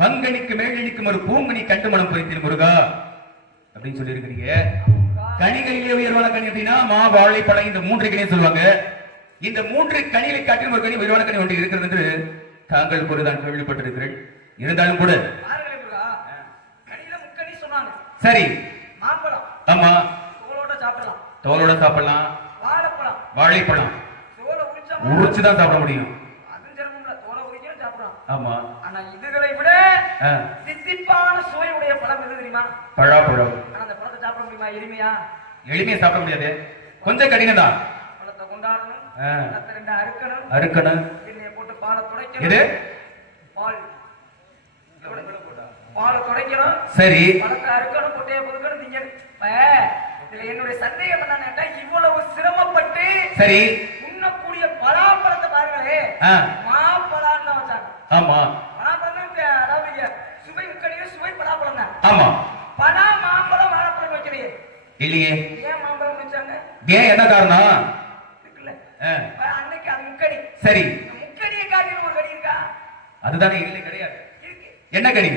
வங்கனிக்கு மேலணிக்கும் ஒரு பூங்கனி கண்டு மனம் பொறித்தீர் முருகா அப்படின்னு சொல்லி இருக்கிறீங்க. கனிகளிலே உயர்வான கனி அப்படின்னா மா, வாழை, பழம், இந்த 3 கனியை சொல்லுவாங்க. இந்த 3 கனிகளை காட்டிலும் ஒரு கனி உயர்வான கனி ஒன்று இருக்கிறது என்று தாங்கள் கூறுதான் கேள்விப்பட்டிருக்கிறேன். இருந்தாலும் கூட சரி, மாம்பழம் ஆமா, தோலோட சாப்பிடலாம். தோலோட சாப்பிடலாம். வாழைப்பழம், வாழைப்பழம் தோலை உரிச்சுதான் சாப்பிட முடியும். தோலை உரிக்கணும் சாப்பிடலாம். ஆமா. ஆனா இதுகளை விட தித்திப்பான சுவையுடைய பழம் எது தெரியுமா? பழாப்பழம். ஆனா அந்த பழத்தை சாப்பிட முடியுமா? எளிமையா? எளிமையா சாப்பிட முடியாது, கொஞ்சம் கடினம் தான். பழத்தை கொண்டாடணும், பழத்தை 2 அறுக்கணும், அறுக்கணும், எண்ணெயை போட்டு பாலை துடைக்கணும். இது பால் பாலை துடைக்கணும். சரி. பழத்தை அறுக்கணும், கொட்டையை புதுக்கணும், திங்கணும். இதுல என்னுடைய சந்தேகம் என்னன்னா, இவ்வளவு சிரமப்பட்டு சரி உண்ணக்கூடிய பலாப்பழத்தை பாருங்களே, மாப்பழான்னு வச்சாங்க. ஆமா, பலாப்பழம் தான். அதாவது சுவை முக்கடியில சுவை பலாப்பழம் தான். ஆமா. பலா, மாம்பழம், வாழைப்பழம் வைக்கலையே. இல்லையே. ஏன் மாம்பழம் வச்சாங்க? ஏன், என்ன காரணம்? இருக்குல்ல, அன்னைக்கு அது முக்கடி. சரி, முக்கடியை காட்டின ஒரு கடி இருக்கா? அதுதானே. இல்லை, கிடையாது. இருக்கு. என்ன கனி?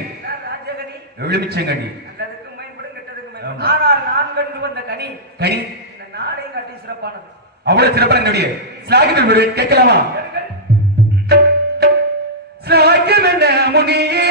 ராஜகனி. எலுமிச்சங்கனி. நல்லதுக்கு மேம்படும், கெட்டதுக்கு மேம்படும். ஆனால் நான் கண்டு வந்த கனி கனி இந்த நாடையும் காட்டி சிறப்பானது. அவ்வளவு சிறப்பான என்னுடைய ஸ்லாகிகள் கேட்கலாமா? ஸ்லாகியம் என்ன முனியே,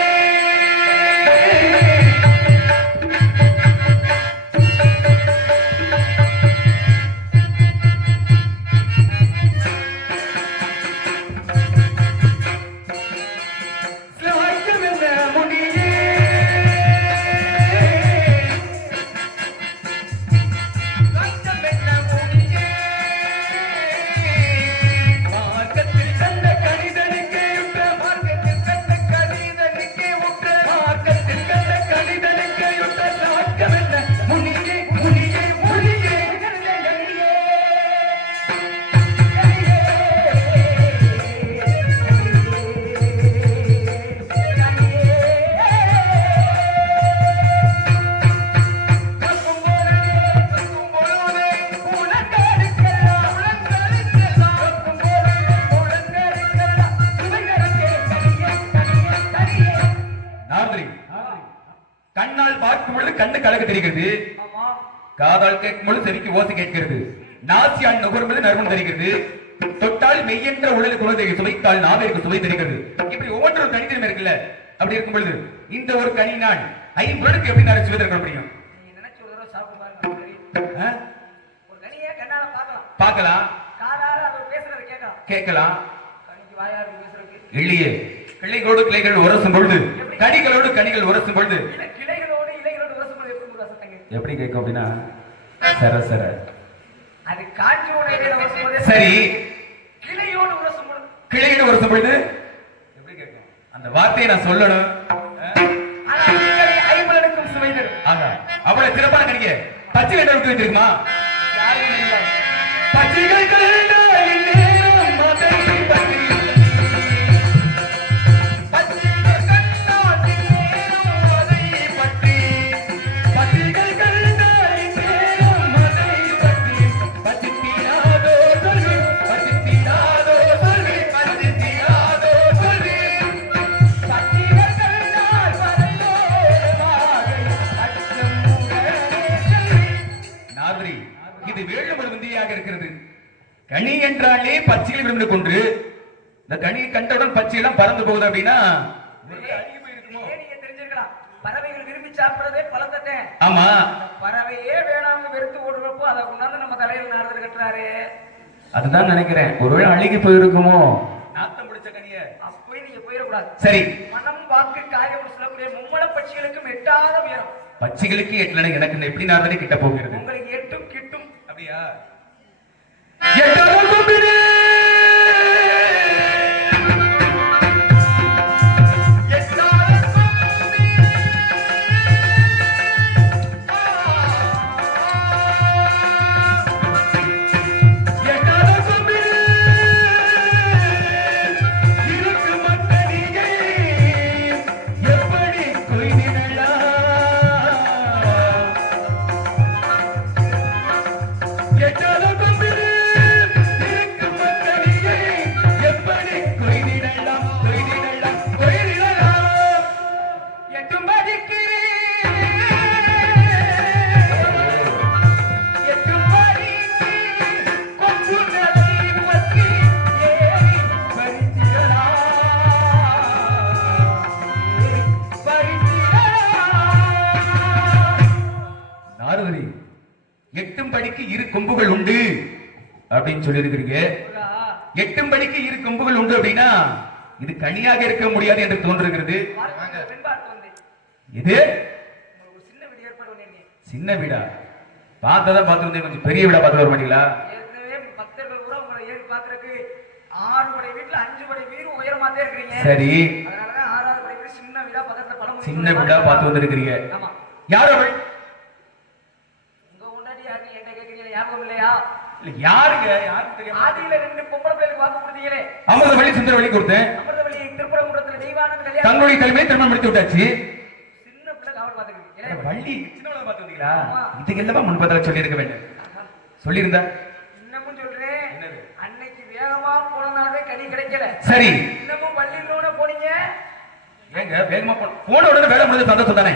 கண்ணால் பார்க்கும் பொழுது கண்ணு கலக்க தெரிகிறது, காதால் கேட்கும் பொழுது செவிக்கு ஓசை கேட்கிறது, நாசியால் நுகரும் பொழுது நறுமணம் தெரிகிறது, தொட்டால் மெய்யென்ற உடலுக்கு உணவு சுவைத்தால் நாவிற்கு சுவை தெரிகிறது. இப்படி ஒவ்வொன்றும் தனித்திறமை இருக்குல்ல. அப்படி இருக்கும் பொழுது இந்த ஒரு கனி நான் 5 வருடத்துக்கு எப்படி நான் சுவைத்திருக்க முடியும்? நினைச்சு ஒரு தடவை சாப்பிட்டு பாருங்க. ஒரு கனியை கண்ணால பார்க்கலாம், பார்க்கலாம். காதால அது பேசுறது கேட்கலாம், கேட்கலாம். கனிக்கு வாயாரு பேசுறதுக்கு இல்லையே. கிளைகளோடு கிளைகள் உரசும் பொழுது, கனிகளோடு கனிகள் உரசும் பொழுது, கிளைகளோடு இலைகளோடு உரசும் பொழுது எப்படி கேட்கும் அப்படின்னா சர சர. அது காற்றோட இலையில உரசும் போது சரி, கிளையோடு உரசும் பொழுது, கிளையோடு உரசும் பொழுது எப்படி கேட்கும்? அந்த வார்த்தையை நான் சொல்லணும். ஆனா கனி 50 சுவை தரும். ஆமா, அவ்வளவு சிறப்பான கனிங்க பச்சை கண்டை விட்டு வச்சிருக்குமா? யாருமே பச்சிகள் கண்டால் இந்நேரம் அதை பற்றி பச்சிகள் கண்டால் இந்நேரம் அதை பற்றி பச்சிகள் கண்டால் இந்நேரம் அதை பற்றி பச்சித்திராதோ சொல்லு பச்சித்திராதோ சொல்லு பச்சித்திராதோ சொல்லு பச்சிகள் கண்டால் பரலோகமாக அச்சம் உடனே நாதரி இது வேளுமடு விந்தியாக இருக்கிறது. கனி என்றாலே பச்சைகள் விரும்பி கொண்டு இந்த கனியை கண்டவுடன் பச்சையெல்லாம் பறந்து போகுது அப்படின்னா நீங்க தெரிஞ்சிருக்கலாம் பறவைகள் விரும்பி சாப்பிடுறதே பழத்தட்டே. ஆமா பறவையே வேணாம்னு வெறுத்து ஓடுறப்போ அதை கொண்டாந்து நம்ம தலையில நாடுதல் கட்டுறாரு. அதுதான் நினைக்கிறேன் ஒருவேளை அழுகி போயிருக்குமோ நாத்தம் பிடிச்ச கனிய அப்போய் நீங்க போயிடக்கூடாது. சரி மனம் வாக்கு காரியம் சொல்லக்கூடிய மும்மல பட்சிகளுக்கும் எட்டாத உயரம் பச்சைகளுக்கு எட்டல எனக்கு எப்படி நாதனை கிட்ட போகிறது உங்களுக்கு எட்டும் கிட்டும். அப்படியா எட்டாத கொம்பினே எட்டாத கொம்பினே எட்டாத கொம்பினே இருக்கு மத்தடியை எப்படி கொய்திடலாம் எட்டாத கொம்பினே இருக்கு மத்தடியை எப்படி கொய்திடலாம் கொய்திடலாம் கொய்திடலாம் எட்டும் படிக்கிறேன் எட்டும் படிக்கிறேன் கொம்புகளை பற்றி ஏறி பறித்திடலாம் நாரதரி எட்டும் படிக்கு இரு கொம்புகள் உண்டு அப்படின்னு சொல்லி இருக்கிறீங்க. எட்டும் படிக்கு இரு கொம்புகள் உண்டு அப்படின்னா இது கனியாக இருக்க முடியாது என்று தோன்றுகிறது. பெண் பார்த்து வந்து இது உங்களுக்கு ஒரு சின்ன வீடு ஏற்பாடு பண்ணிருக்கீங்க. சின்ன வீடா பார்த்ததான் பார்த்து வந்து கொஞ்சம் பெரிய வீடா பார்த்து வர மாட்டீங்களா? ஏற்கனவே பக்தர்கள் கூட உங்களை ஏறி பார்க்கறதுக்கு 6 படை வீட்டுல 5 படை வீடு உயரமாத்தே இருக்கிறீங்க. சரி அதனாலதான் 6வது படை வீடு சின்ன வீடா பக்கத்துல பழம் சின்ன வீடா பார்த்து வந்திருக்கிறீங்க. ஆமா. யார் அவள்? உங்க முன்னாடி யாரு என்கிட்ட கேக்குறீங்க ஞாபகம் இல்லையா? இல்ல யாருங்க யாருக்கு தெரியும்? ஆதியில 2 பொம்பளை பிள்ளைகளுக்கு வாக்கு கொடுத்தீங்களே அமிர்தவள்ளி சுந்தரவள்ளி கொடுத்தேன். அமிர்தவள்ளி திருப்பரங்குன்றத்துல தெய்வானந்த கல்யாணம் தங்களுடைய தலைமையை திருமணம் முடித்து விட்டாச்சு. சின்ன பிள்ளை காவல் பாத்துக்கிறீங்க. வள்ளி சின்னவளை பார்த்து வந்தீங்களா? இதுக்கு எல்லாமே முன்பதில சொல்லி இருக்க வேண்டும். சொல்லியிருந்தா இன்னமும் சொல்றேன் அன்னைக்கு வேகமா போனனாலே கனி கிடைக்கல. சரி இன்னமும் வள்ளியிலோட போனீங்க. ஏங்க வேகமா போன உடனே வேலை முடிஞ்ச சந்தோஷம் தானே?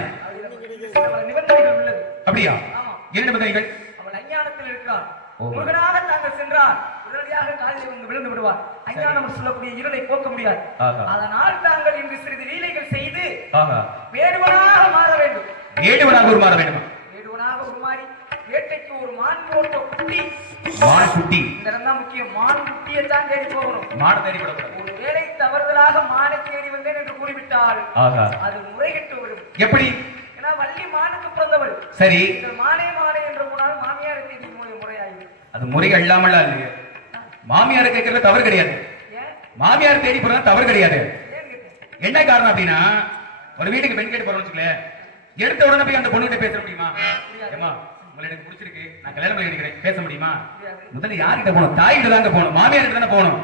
சில நிபந்தனைகள் உள்ளது. அப்படியா? ஆமா. என்ன நிபந்தனைகள்? அவள் அஞ்ஞானத்தில் இருக்கிறார். ஓ. முருகனாக தாங்கள் சென்றார் உடனடியாக காலில் வந்து விழுந்து விடுவார். அஞ்ஞானம் சொல்லக்கூடிய இருளை போக்க முடியாது. ஆஹா. அதனால் தாங்கள் இன்று சிறிது லீலைகள் செய்து ஆஹா வேடுவனாக மாற வேண்டும். ஏடுவனாக உருமாற வேண்டுமா? வேடுவனாக உருமாறி வேட்டைக்கு ஒரு மான் போட்ட குட்டி. மான் குட்டி. இந்த இடம் தான் முக்கியம். மான் குட்டியை தான் தேடி போகணும். மாட தேடி விடக்கூடாது. ஒரு வேளை தவறுதலாக மானை தேடி வந்தேன் என்று கூறிவிட்டால் ஆஹா அது முறைகெட்டு வரும். எப்படி? ஏன்னா வள்ளி மானுக்கு பிறந்தவள். சரி இந்த மானே மானே என்று போனால் மாமியாரை தேடி முறையாகி அது முறை அல்லாமல் இல்லையே. மாமியார் கேட்கறது தவறு கிடையாது. ஏன் மாமியார் தேடி போறது தவறு கிடையாது. ஏன் கேட்டேன். என்ன காரணம் அப்படின்னா ஒரு வீட்டுக்கு பெண் கேட்டு போறோம்னு வச்சுக்கல எடுத்த உடனே போய் அந்த பொண்ணுகிட்ட பேச முடியுமா? ஏமா உங்களை எனக்கு பிடிச்சிருக்கு நான் கல்யாணம் பண்ணி நினைக்கிறேன் பேச முடியுமா? முதல்ல யார்கிட்ட போகணும்? தாய்கிட்ட தாங்க போகணும். மாமியார் கிட்ட தானே போகணும்.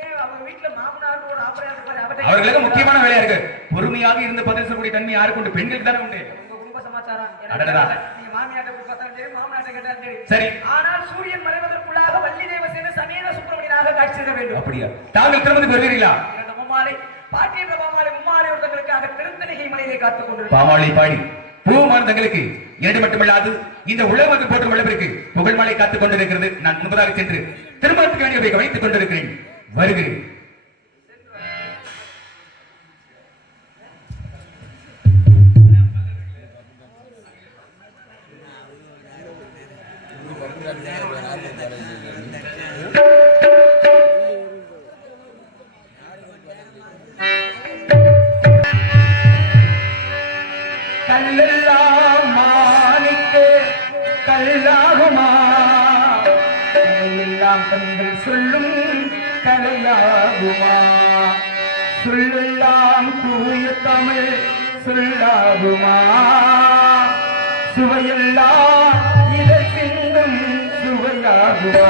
ஏன் அவங்க வீட்டுல மாமனார் ஒரு ஆபரேஷன் இருப்பாரு அவர்கிட்ட அவர்களுக்கு முக்கியமான வேலையா இருக்கு. பொறுமையாக இருந்து பதில் சொல்லக்கூடிய தன்மை யாருக்கு உண்டு? பெண்களுக்கு தானே உண்டு. உங்க குடும்ப சமாச்சாரம் அடடடா. நீங்க மாமியார்ட்ட போய் பார்த்தாலும் சரி மாமனார்ட்ட கேட்டாலும் சரி. சரி ஆனால் சூரியன் மறைவதற்குள்ளாக வள்ளி தேவசேன சமேத சுப்பிரமணியனாக காட்சி தர வேண்டும். அப்படியா? தாங்கள் திருமணத்துக்கு வருவீர்களா? இரண்டு மும்மாலை பாட்டி என்ற மாமாலை மும்மாலை ஒருத்தங்களுக்காக திருத்தணிகை மலையிலே காத்துக் கொண்டிருக்கிறார். பாமாலை பாடி பூமான் தங்களுக்கு இரண்டு மட்டுமல்லாது இந்த உலகத்துக்கு போற்றும் அளவிற்கு புகழ் மாலை காத்துக் கொண்டிருக்கிறது. நான் முன்பதாக சென்று திருமணத்துக்கு வேண்டியவை வைத்துக் கொண்டிருக்கிறேன். வருகிறேன். கல்லெல்லாம் மாணிக்க கல்லாகுமா? கலையெல்லாம் கண்கள் சொல்லும் கலையாகுமா? சொல்லெல்லாம் தூய தமிழ் சொல்லாகுமா? சுவையெல்லாம் இதை சிந்தும் சுவையாகுமா?